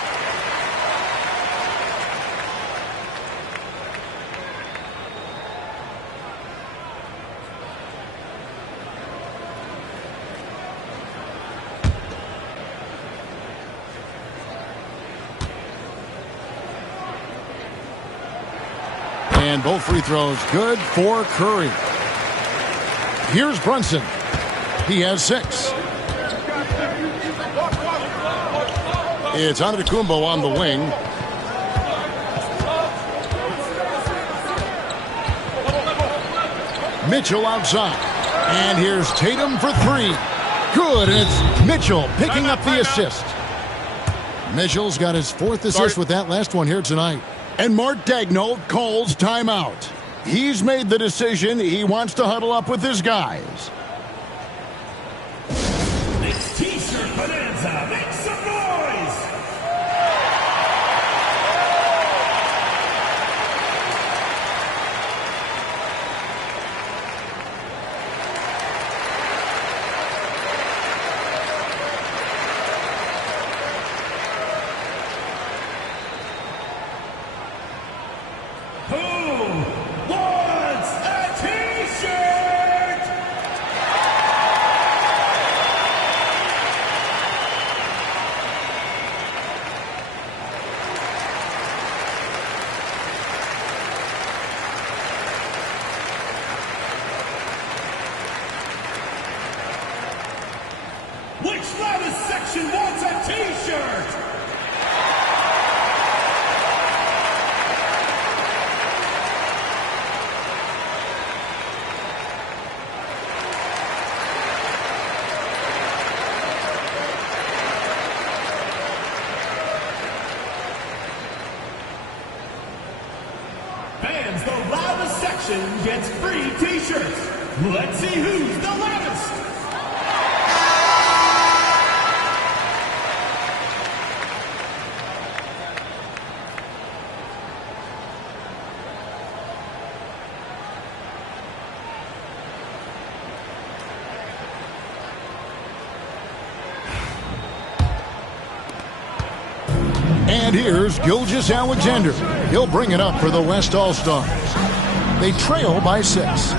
And both free throws good for Curry. Here's Brunson. He has 6. It's Antetokounmpo on the wing. Mitchell outside. And here's Tatum for 3. Good, and it's Mitchell picking up the assist. Mitchell's got his 4th assist with that last one here tonight. And Mark Daigneault calls timeout. He's made the decision. He wants to huddle up with his guys. This T-shirt bonanza makes some noise. Which loudest section wants a T-shirt? Fans, the loudest section gets free T-shirts. Let's see who's the loudest. And here's Gilgeous-Alexander. He'll bring it up for the West All-Stars. They trail by 6.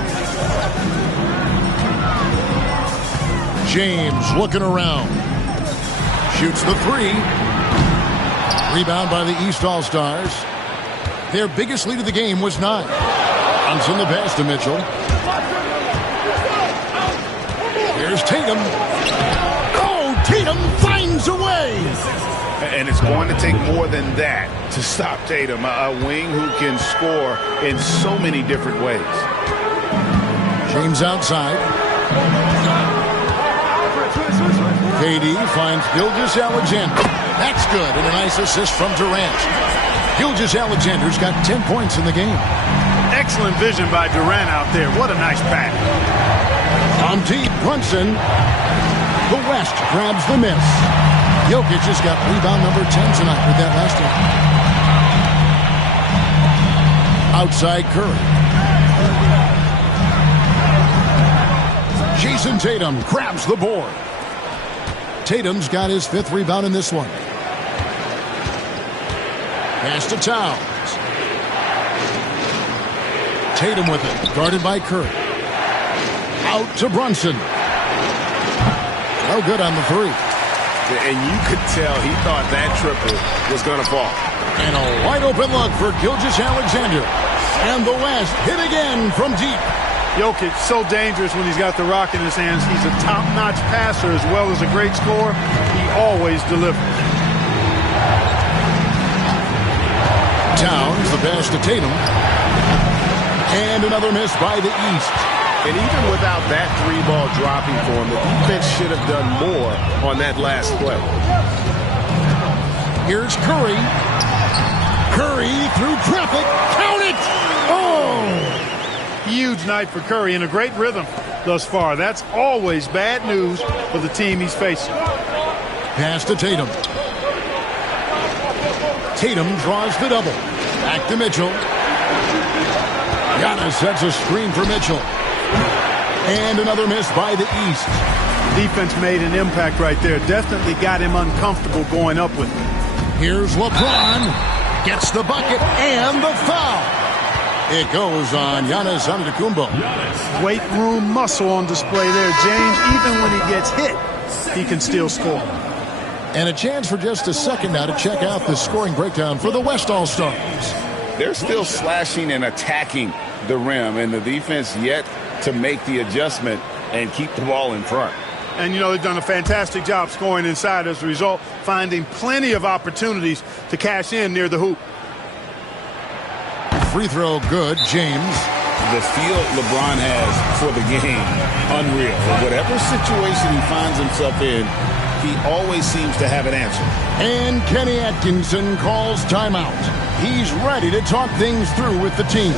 James looking around. Shoots the 3. Rebound by the East All-Stars. Their biggest lead of the game was 9. Brunson the pass to Mitchell. Here's Tatum. Oh, Tatum finds a way. And it's going to take more than that to stop Tatum, a wing who can score in so many different ways. James outside. KD finds Gilgeous-Alexander. That's good, and a nice assist from Durant. Gilgeous-Alexander's got 10 points in the game. Excellent vision by Durant out there. What a nice pass. On deep, Brunson. The West grabs the miss. Jokic has got rebound number 10 tonight with that last one. Outside Curry. Jason Tatum grabs the board. Tatum's got his 5th rebound in this one. Pass to Towns. Tatum with it, guarded by Curry. Out to Brunson. No good on the 3. And you could tell he thought that triple was going to fall. And a wide open look for Gilgeous-Alexander. And the West hit again from deep. Jokic, so dangerous when he's got the rock in his hands. He's a top-notch passer as well as a great scorer. He always delivers. Towns, the pass to Tatum. And another miss by the East. And even without that 3-ball dropping for him, the defense should have done more on that last play. Here's Curry. Curry through traffic. Count it! Oh! Huge night for Curry and a great rhythm thus far. That's always bad news for the team he's facing. Pass to Tatum. Tatum draws the double. Back to Mitchell. Giannis sets a screen for Mitchell. And another miss by the East. Defense made an impact right there. Definitely got him uncomfortable going up with it. Here's LeBron. Gets the bucket and the foul. It goes on Giannis Antetokounmpo. Weight room muscle on display there, James. Even when he gets hit, he can still score. And a chance for just a second now to check out the scoring breakdown for the West All-Stars. They're still slashing and attacking the rim, and the defense yet to make the adjustment and keep the ball in front. And, you know, they've done a fantastic job scoring inside as a result, finding plenty of opportunities to cash in near the hoop. Free throw good, James. The feel LeBron has for the game, unreal. Whatever situation he finds himself in, he always seems to have an answer. And Kenny Atkinson calls timeout. He's ready to talk things through with the team.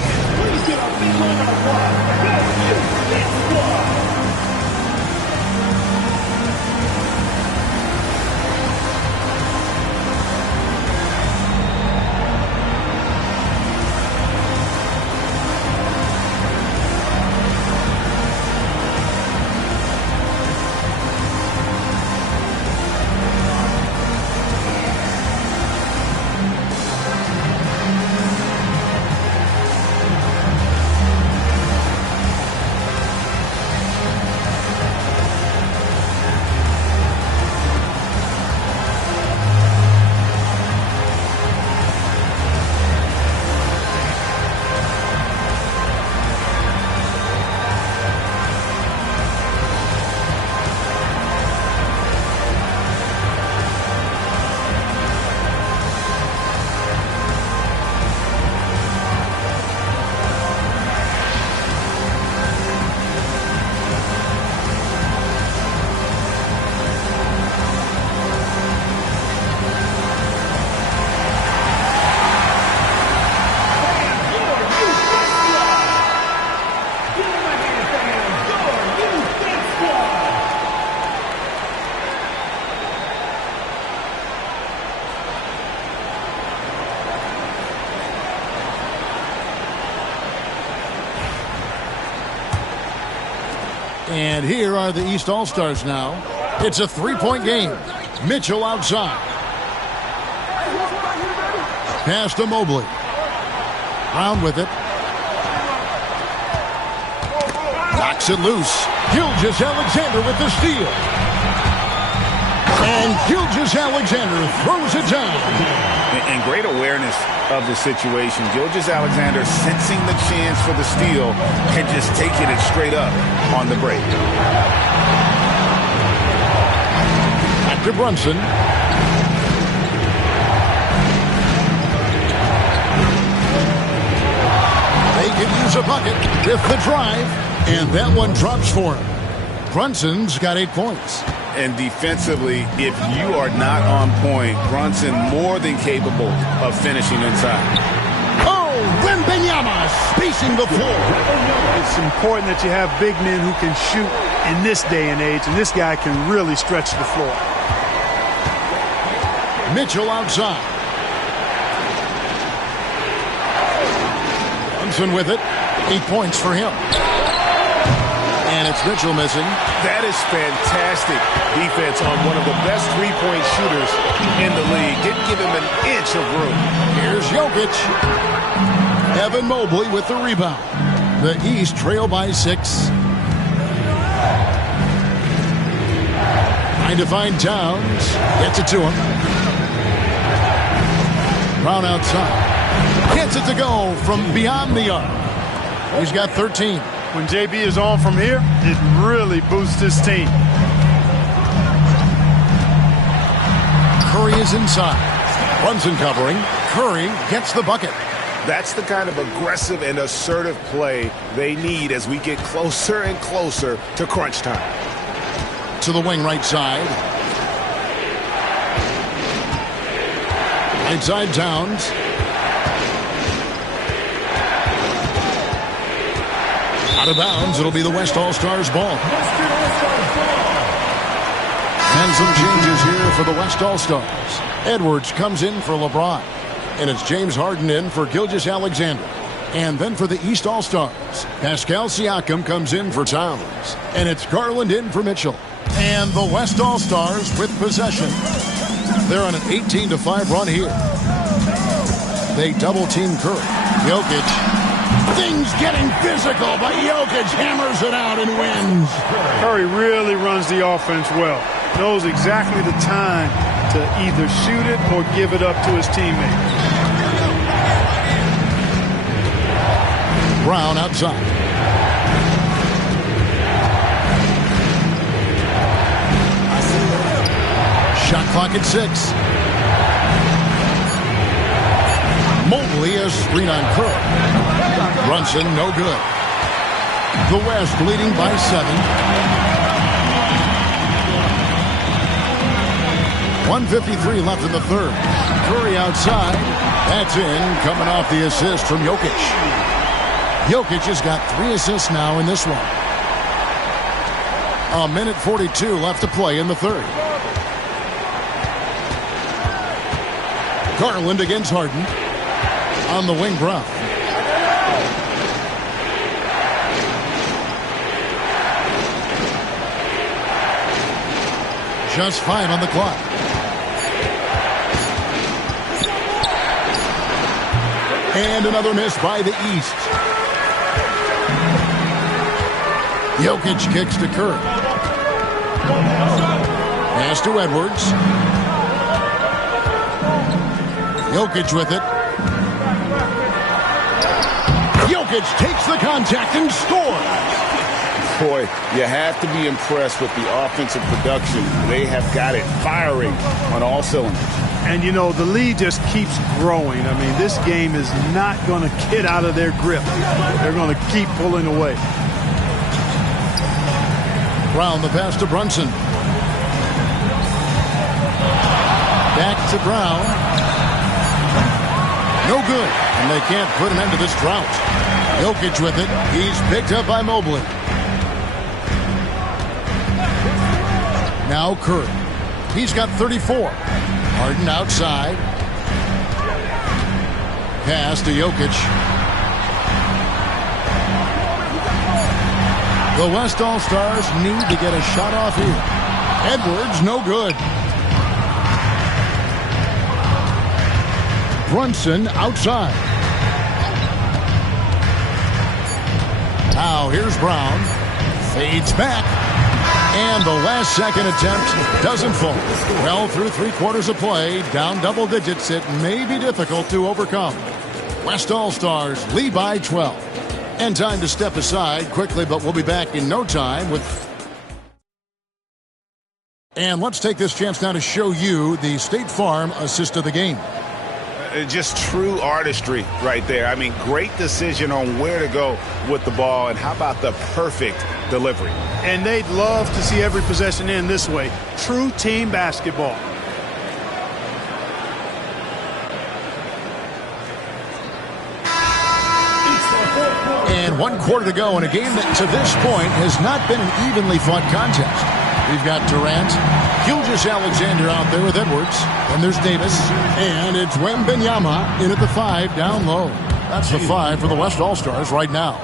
And here are the East All-Stars now. It's a three-point game. Mitchell outside. Pass to Mobley. Brown with it. Knocks it loose. Gilgeous-Alexander with the steal. And Gilgeous-Alexander throws it down. And great awareness of the situation. Gilgeous-Alexander sensing the chance for the steal can just take it straight up on the break. Back to Brunson. They can use a bucket with the drive, and that one drops for him. Brunson's got 8 points. And defensively, if you are not on point, Brunson more than capable of finishing inside. Oh, Wembanyama spacing the floor. It's important that you have big men who can shoot in this day and age, and this guy can really stretch the floor. Mitchell outside. Brunson with it. 8 points for him. And it's Mitchell missing. That is fantastic defense on one of the best three-point shooters in the league. Didn't give him an inch of room. Here's Jokic. Evan Mobley with the rebound. The East trail by 6. Trying to find Towns. Gets it to him. Brown outside. Gets it to go from beyond the arc. He's got 13. When JB is on from here, it really boosts his team. Curry is inside. Brunson covering. Curry gets the bucket. That's the kind of aggressive and assertive play they need as we get closer and closer to crunch time. To the wing right side. Right side Towns. Out of bounds. It'll be the West All-Stars ball. And some changes here for the West All-Stars. Edwards comes in for LeBron. And it's James Harden in for Gilgeous-Alexander. And then for the East All-Stars, Pascal Siakam comes in for Towns. And it's Garland in for Mitchell. And the West All-Stars with possession. They're on an 18-5 run here. They double-team Curry. Jokic. Things getting physical, but Jokic hammers it out and wins. Curry really runs the offense well. Knows exactly the time to either shoot it or give it up to his teammate. Brown outside. Shot clock at 6. Mobley a screen on Curry. Brunson no good. The West leading by 7. 1:53 left in the third. Curry outside. That's in, coming off the assist from Jokic. Jokic has got 3 assists now in this one. 1:42 left to play in the third. Garland against Harden. On the wing, Brown. Just 5 on the clock. And another miss by the East. Jokic kicks to Curry. Pass to Edwards. Jokic with it. Jokic takes the contact and scores. Boy, you have to be impressed with the offensive production. They have got it firing on all cylinders. And, you know, the lead just keeps growing. I mean, this game is not going to get out of their grip. They're going to keep pulling away. Brown, the pass to Brunson. Back to Brown. No good. And they can't put an end to this drought. Jokic with it. He's picked up by Mobley. Now Curry. He's got 34. Harden outside. Pass to Jokic. The West All-Stars need to get a shot off here. Edwards, no good. Brunson outside. Now here's Brown. Fades back. And the last second attempt doesn't fall. Well, through 3/4 of play, down double digits, it may be difficult to overcome. West All-Stars lead by 12. And time to step aside quickly, but we'll be back in no time with... And let's take this chance now to show you the State Farm assist of the game. Just true artistry right there. I mean, great decision on where to go with the ball, and how about the perfect delivery? And they'd love to see every possession end this way. True team basketball. And 1/4 to go in a game that to this point has not been an evenly fought contest. We've got Durant, Gilgeous-Alexander out there with Edwards. And there's Davis. And it's Wembanyama in at the 5 down low. That's the 5 for the West All-Stars right now.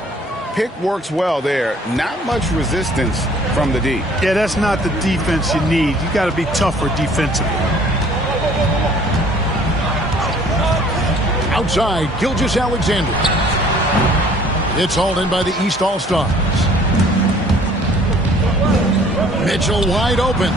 pick works well there. Not much resistance from the D. Yeah, that's not the defense you need. You got to be tougher defensively. Outside, Gilgeous-Alexander. It's hauled in by the East All-Stars. Mitchell wide open.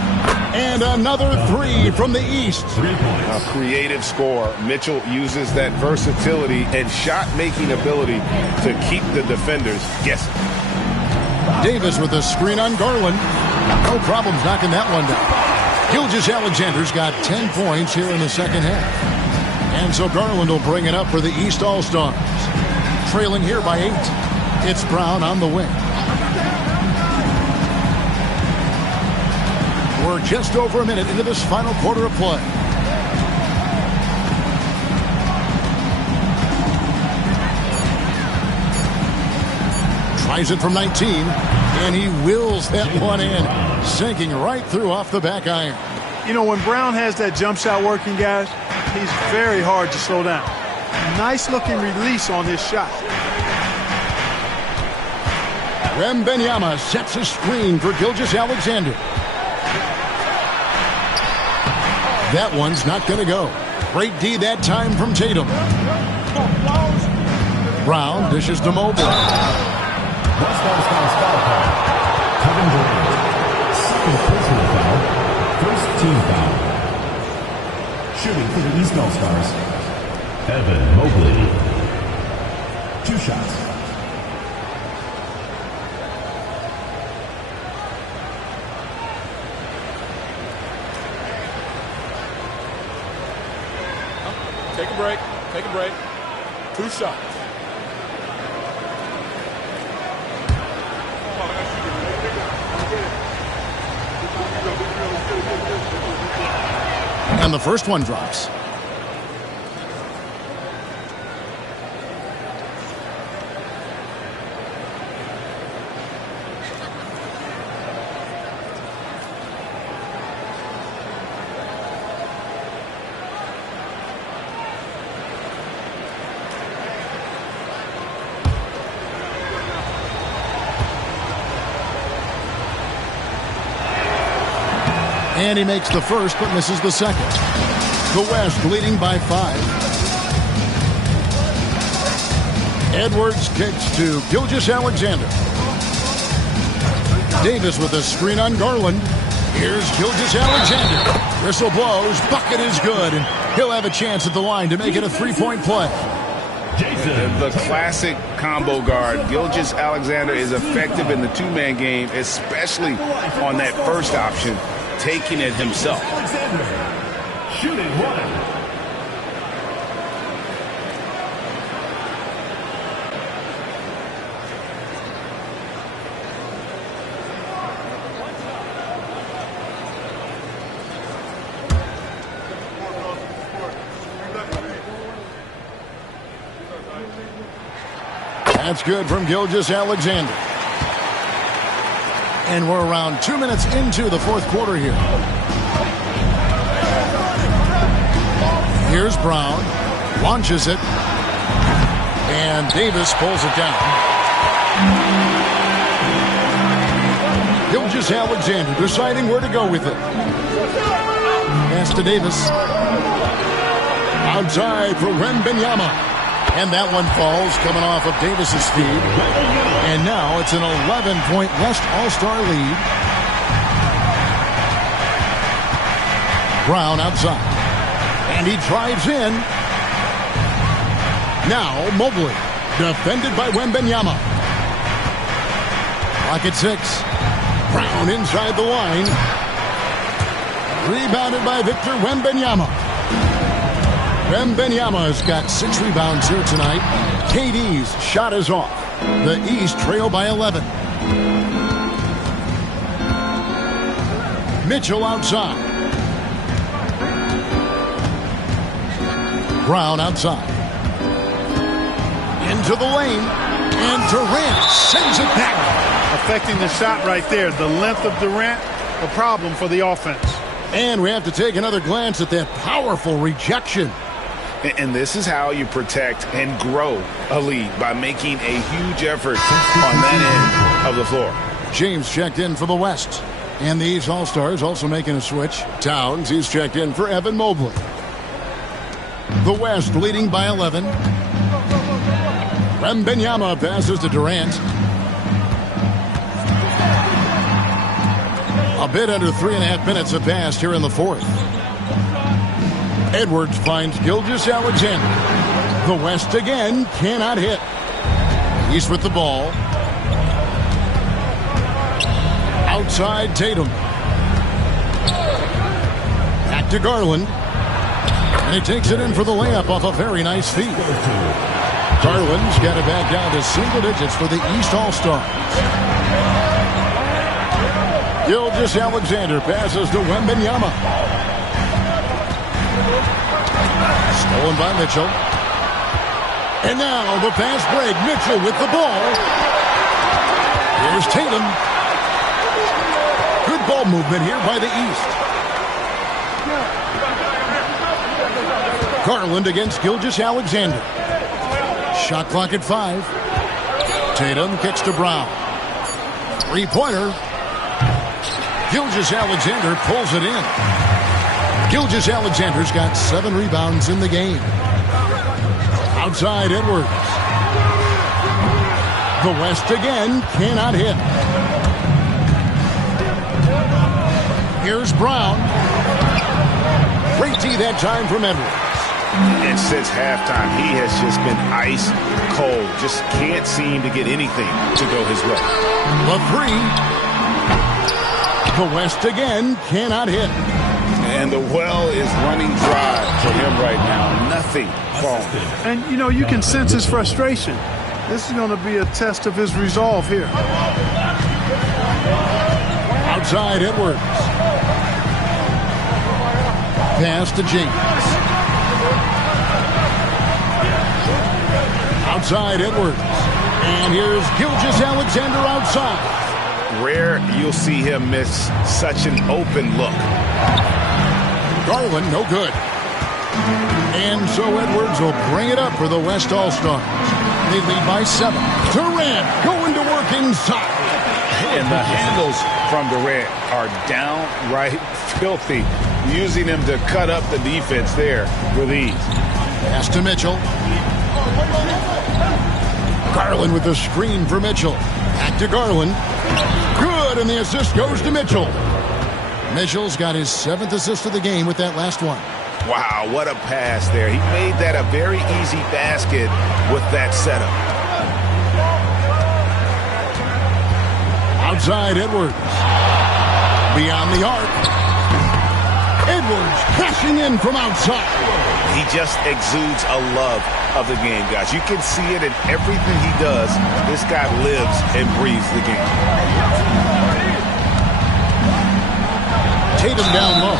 And another three from the East. A creative score. Mitchell uses that versatility and shot-making ability to keep the defenders guessing. Davis with a screen on Garland. No problems knocking that one down. Gilgeous-Alexander's got 10 points here in the second half. And so Garland will bring it up for the East All-Stars. Trailing here by 8. It's Brown on the wing. We're just over a minute into this final quarter of play. Tries it from 19, and he wills that one in, sinking right through off the back iron. You know, when Brown has that jump shot working, guys, he's very hard to slow down. Nice looking release on this shot. Wembanyama sets a screen for Gilgeous-Alexander. That one's not going to go. Great D that time from Tatum. Brown dishes to Mobley. Kevin Durant. Second personal foul. First team foul. Shooting for the East All-Stars, Evan Mobley. 2 shots. Take a break. Take a break. 2 shots. And the first one drops. And he makes the first, but misses the second. The West leading by 5. Edwards kicks to Gilgeous-Alexander. Davis with a screen on Garland. Here's Gilgeous-Alexander. Whistle blows. Bucket is good. And he'll have a chance at the line to make it a 3-point play. The classic combo guard. Gilgeous-Alexander is effective in the 2-man game, especially on that first option, taking it himself. Shooting 1. That's good from Gilgeous-Alexander. And we're around 2 minutes into the fourth quarter here. Here's Brown. Launches it. And Davis pulls it down. Gilgeous-Alexander deciding where to go with it. Pass to Davis. Outside for Wembanyama. And that one falls, coming off of Davis's feed. And now it's an 11-point West All-Star lead. Brown outside. And he drives in. Now Mobley, defended by Wembanyama. Clock at 6. Brown inside the line. Rebounded by Victor Wembanyama. Wembanyama's got 6 rebounds here tonight. KD's shot is off. The East trail by 11. Mitchell outside. Brown outside. Into the lane. And Durant sends it back. Affecting the shot right there. The length of Durant, a problem for the offense. And we have to take another glance at that powerful rejection. And this is how you protect and grow a lead, by making a huge effort on that end of the floor. James checked in for the West. And the East All-Stars also making a switch. Towns, he's checked in for Evan Mobley. The West leading by 11. Wembanyama passes to Durant. A bit under 3.5 minutes have passed here in the fourth. Edwards finds Gilgeous-Alexander. The West again cannot hit. He's with the ball. Outside Tatum. Back to Garland. And he takes it in for the layup off a very nice feed. Garland's got it back down to single digits for the East All-Stars. Gilgeous-Alexander passes to Wembanyama. Stolen by Mitchell. And now the fast break. Mitchell with the ball. Here's Tatum. Good ball movement here by the East. Garland against Gilgeous-Alexander. Shot clock at 5. Tatum kicks to Brown. Three-pointer. Gilgeous-Alexander pulls it in. Gilgeous-Alexander's got 7 rebounds in the game. Outside Edwards. The West again cannot hit. Here's Brown. Great D that time from Edwards. And since halftime, he has just been ice cold. Just can't seem to get anything to go his way. The 3. The West again cannot hit. And the well is running dry for him right now. Nothing falling. And, you know, you can sense his frustration. This is going to be a test of his resolve here. Outside Edwards. Pass to James. Outside Edwards. And here's Gilgeous-Alexander outside. Rare you'll see him miss such an open look. Garland, no good. And so Edwards will bring it up for the West All-Stars. They lead by 7. Durant going to work inside. And the handles from Durant are downright filthy, using him to cut up the defense there with ease. Pass to Mitchell. Garland with the screen for Mitchell. Back to Garland. Good, and the assist goes to Mitchell. Mitchell's got his 7th assist of the game with that last one. Wow, what a pass there. He made that a very easy basket with that setup. Outside Edwards. Beyond the arc. Edwards crashing in from outside. He just exudes a love of the game, guys. You can see it in everything he does. This guy lives and breathes the game. Tatum down low.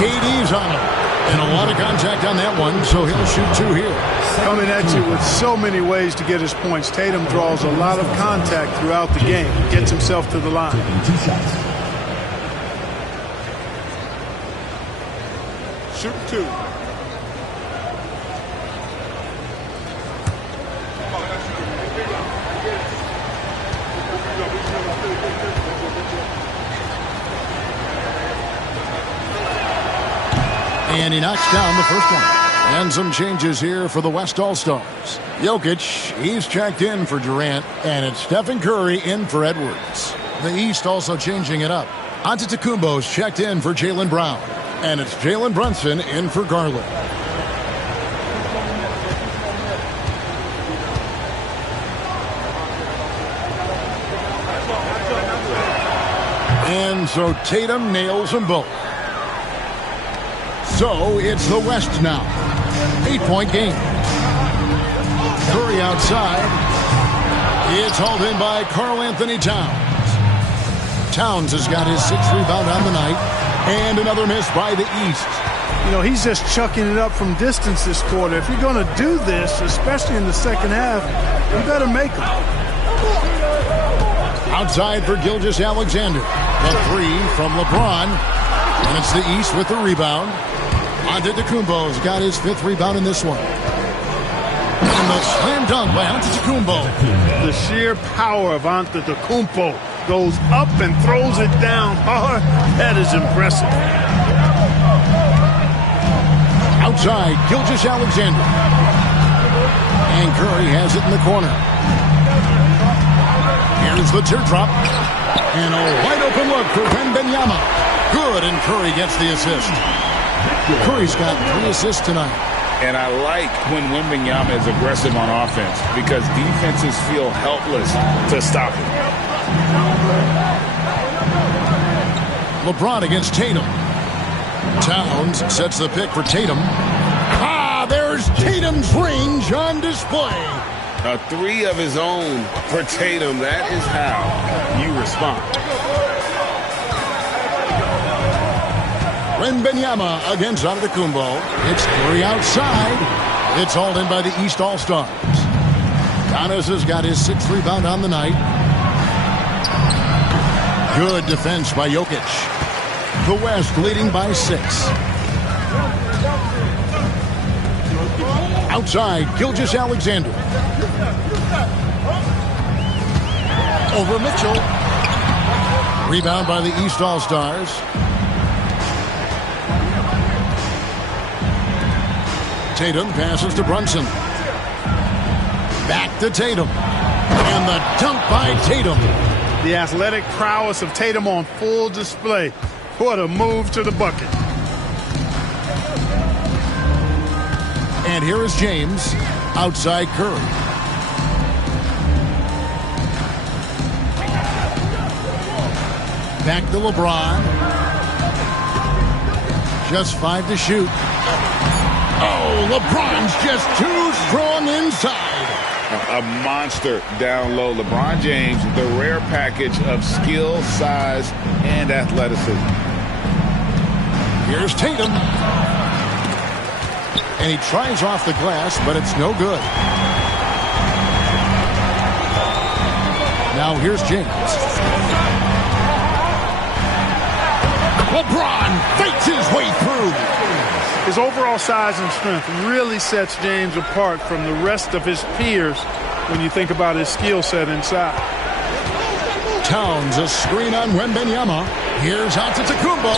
KD's on him. And a lot of contact on that one, so he'll shoot 2 here. Coming at you with so many ways to get his points. Tatum draws a lot of contact throughout the game. Gets himself to the line. Taking 2 shots. Shoot 2. And he knocks down the first one. And some changes here for the West All-Stars. Jokic, he's checked in for Durant, and it's Stephen Curry in for Edwards. The East also changing it up. Antetokounmpo's checked in for Jaylen Brown, and it's Jalen Brunson in for Garland. And so Tatum nails them both. So it's the West now. 8-point game. Curry outside. It's hauled in by Karl-Anthony Towns. Towns has got his 6th rebound on the night. And another miss by the East. You know, he's just chucking it up from distance this quarter. If you're going to do this, especially in the second half, you better make them. Outside for Gilgeous-Alexander. The 3 from LeBron. And it's the East with the rebound. Antetokounmpo's got his 5th rebound in this one. And the slam dunk by Antetokounmpo. The sheer power of Antetokounmpo goes up and throws it down hard. That is impressive. Outside, Gilgeous-Alexander. And Curry has it in the corner. Here's the teardrop. And a wide open look for Wembanyama. Good, and Curry gets the assist. Curry's got 3 assists tonight. And I like when Wembanyama is aggressive on offense because defenses feel helpless to stop him. LeBron against Tatum. Towns sets the pick for Tatum. There's Tatum's range on display. A 3 of his own for Tatum. That is how you respond. Wembanyama against Antetokounmpo. It's Curry outside. It's hauled in by the East All-Stars. Giannis has got his 6th rebound on the night. Good defense by Jokic. The West leading by 6. Outside, Gilgeous-Alexander. Over Mitchell. Rebound by the East All-Stars. Tatum passes to Brunson. Back to Tatum. And the dunk by Tatum. The athletic prowess of Tatum on full display. What a move to the bucket. And here is James outside Curry. Back to LeBron. Just 5 to shoot. Oh, LeBron's just too strong inside. A monster down low. LeBron James, the rare package of skill, size, and athleticism. Here's Tatum. And he tries off the glass, but it's no good. Now here's James. LeBron fights his way through. His overall size and strength really sets James apart from the rest of his peers when you think about his skill set inside. Towns, a screen on Wembanyama. Here's Antetokounmpo.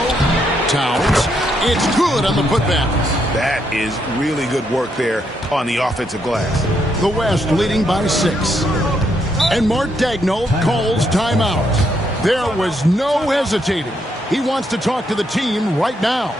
Towns, it's good on the putback. That is really good work there on the offensive glass. The West leading by 6. And Mark Daigneault calls timeout. There was no hesitating. He wants to talk to the team right now.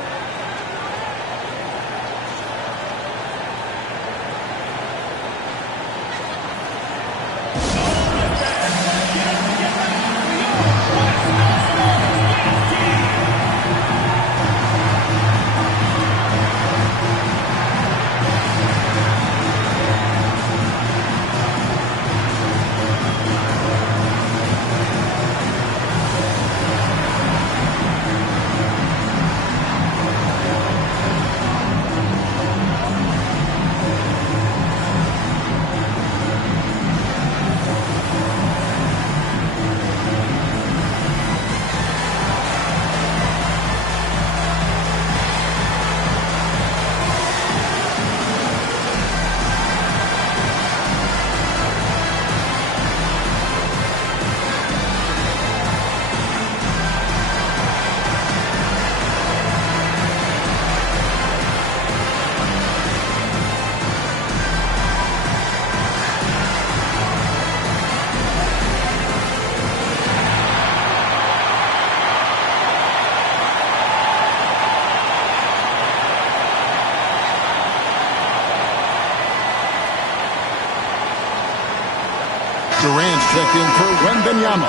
Durant's checked in for Wembanyama.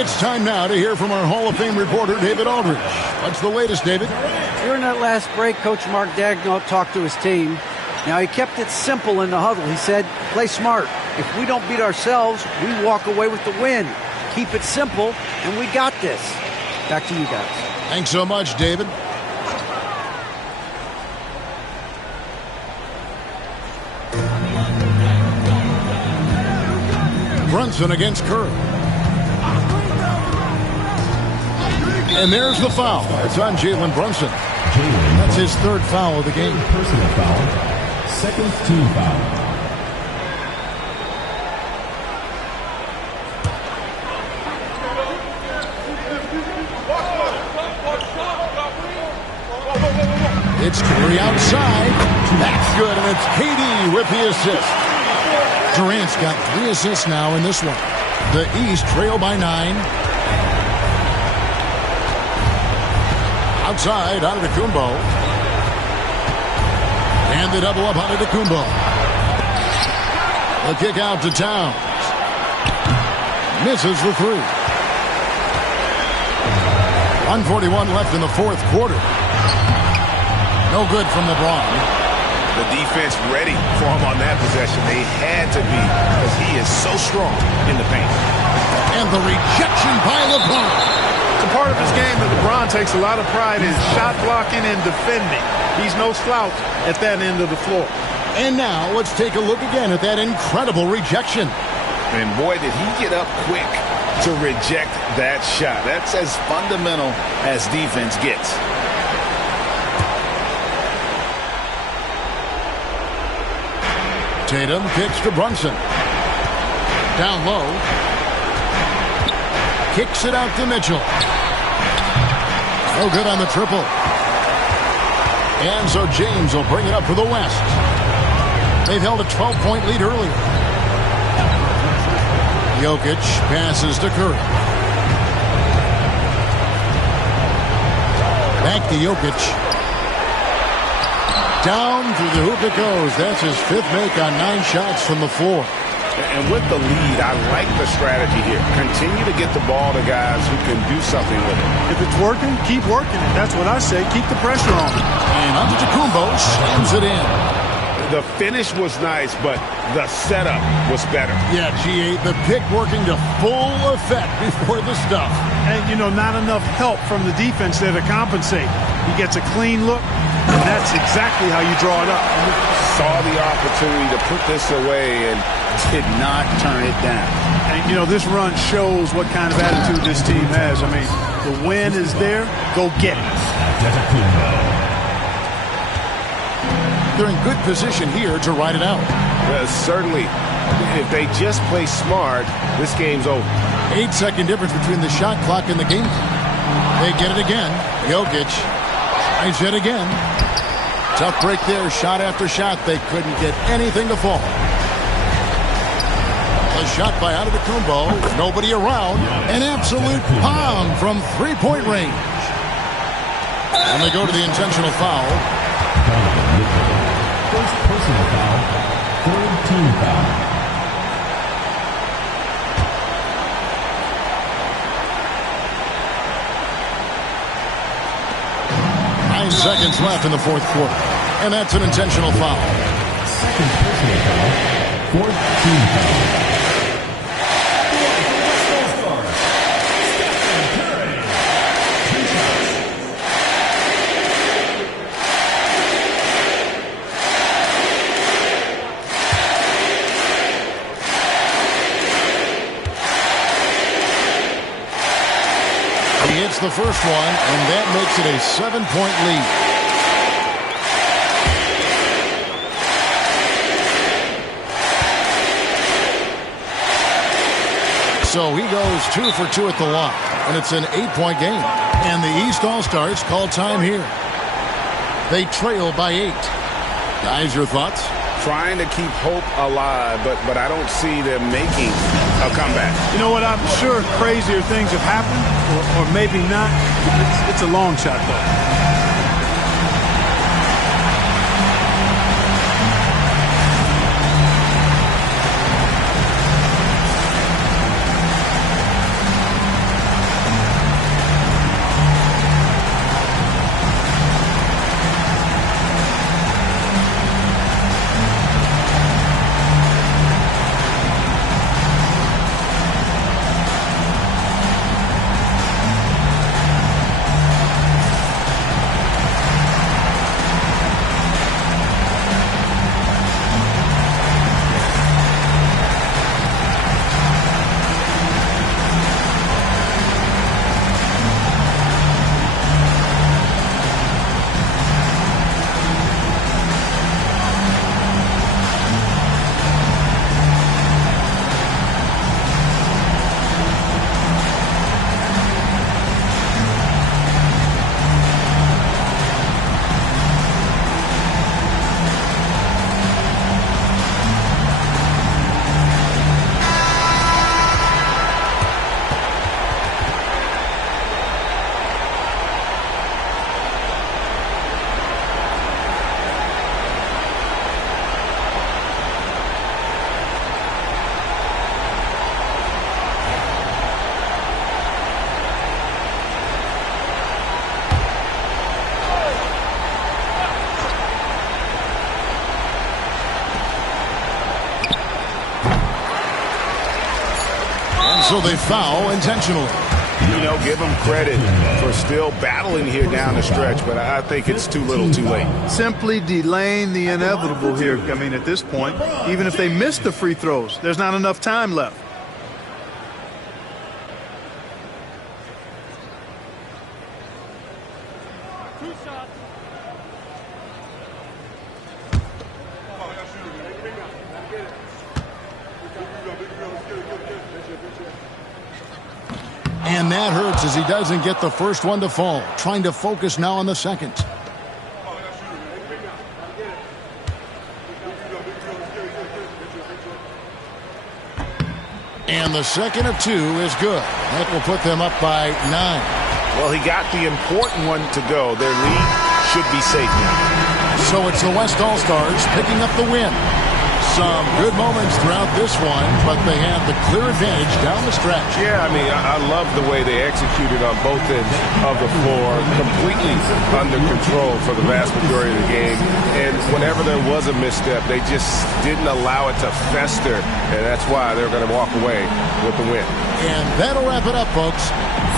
It's time now to hear from our Hall of Fame reporter, David Aldridge. What's the latest, David? During that last break, Coach Mark Daigneault talked to his team. Now, he kept it simple in the huddle. He said, play smart. If we don't beat ourselves, we walk away with the win. Keep it simple, and we got this. Back to you guys. Thanks so much, David. Brunson against Curry. And there's the foul. It's on Jalen Brunson. That's his third foul of the game. Personal foul. Second team foul. It's Curry outside. That's good, and it's KD with the assist. Durant's got 3 assists now in this one. The East trail by 9. Outside, Antetokounmpo. And the double up on Antetokounmpo. The kick out to Towns. Misses the 3. 1:41 left in the fourth quarter. No good from LeBron. The defense ready for him on that possession. They had to be because he is so strong in the paint. And the rejection by LeBron. It's a part of his game that LeBron takes a lot of pride in shot blocking and defending. He's no slouch at that end of the floor. And now let's take a look again at that incredible rejection. And boy, did he get up quick to reject that shot. That's as fundamental as defense gets. Tatum kicks to Brunson. Down low. Kicks it out to Mitchell. No good on the triple. And so James will bring it up for the West. They've held a 12-point lead earlier. Jokic passes to Curry. Back to Jokic. Down through the hoop it goes. That's his 5th make on 9 shots from the floor. And with the lead, I like the strategy here. Continue to get the ball to guys who can do something with it. If it's working, keep working it. That's what I say. Keep the pressure on. And Antetokounmpo slams it in. The finish was nice, but the setup was better. Yeah, G8, the pick working to full effect before the stuff. And, not enough help from the defense there to compensate. He gets a clean look, and that's exactly how you draw it up. Saw the opportunity to put this away and did not turn it down. And, this run shows what kind of attitude this team has. I mean, the win is there. Go get it. They're in good position here to ride it out. Certainly. If they just play smart, this game's over. 8-second difference between the shot clock and the game. They get it again. Jokic tries it again. Tough break there. Shot after shot. They couldn't get anything to fall. A shot by Antetokounmpo. Nobody around. An absolute bomb from 3-point range. And they go to the intentional foul. First personal foul. Third team foul. Seconds left in the fourth quarter. And that's an intentional foul. Second personal foul. Fourth team foul. He hits the first one, and that makes it a 7-point lead. So he goes 2 for 2 at the line, and it's an 8-point game. And the East All-Stars call time here. They trail by 8. Guys, your thoughts? Trying to keep hope alive, but I don't see them making a comeback. You know what? I'm sure crazier things have happened, or maybe not. It's a long shot, though. So they foul intentionally. You know, give them credit for still battling here down the stretch, but I think it's too little too late. Simply delaying the inevitable here. I mean, at this point, even if they miss the free throws, there's not enough time left. And that hurts as he doesn't get the first one to fall. Trying to focus now on the second. And the second of two is good. That will put them up by 9. Well, he got the important one to go. Their lead should be safe now. So it's the West All-Stars picking up the win. Some good moments throughout this one, but they have the clear advantage down the stretch. Yeah, I mean, I love the way they executed on both ends of the floor, completely under control for the vast majority of the game. And whenever there was a misstep, they just didn't allow it to fester, and that's why they're going to walk away with the win. And that'll wrap it up, folks.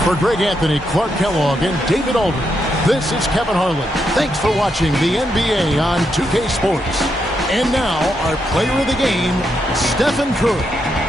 For Greg Anthony, Clark Kellogg, and David Aldridge, this is Kevin Harlan. Thanks for watching the NBA on 2K Sports. And now, our player of the game, Stephen Curry.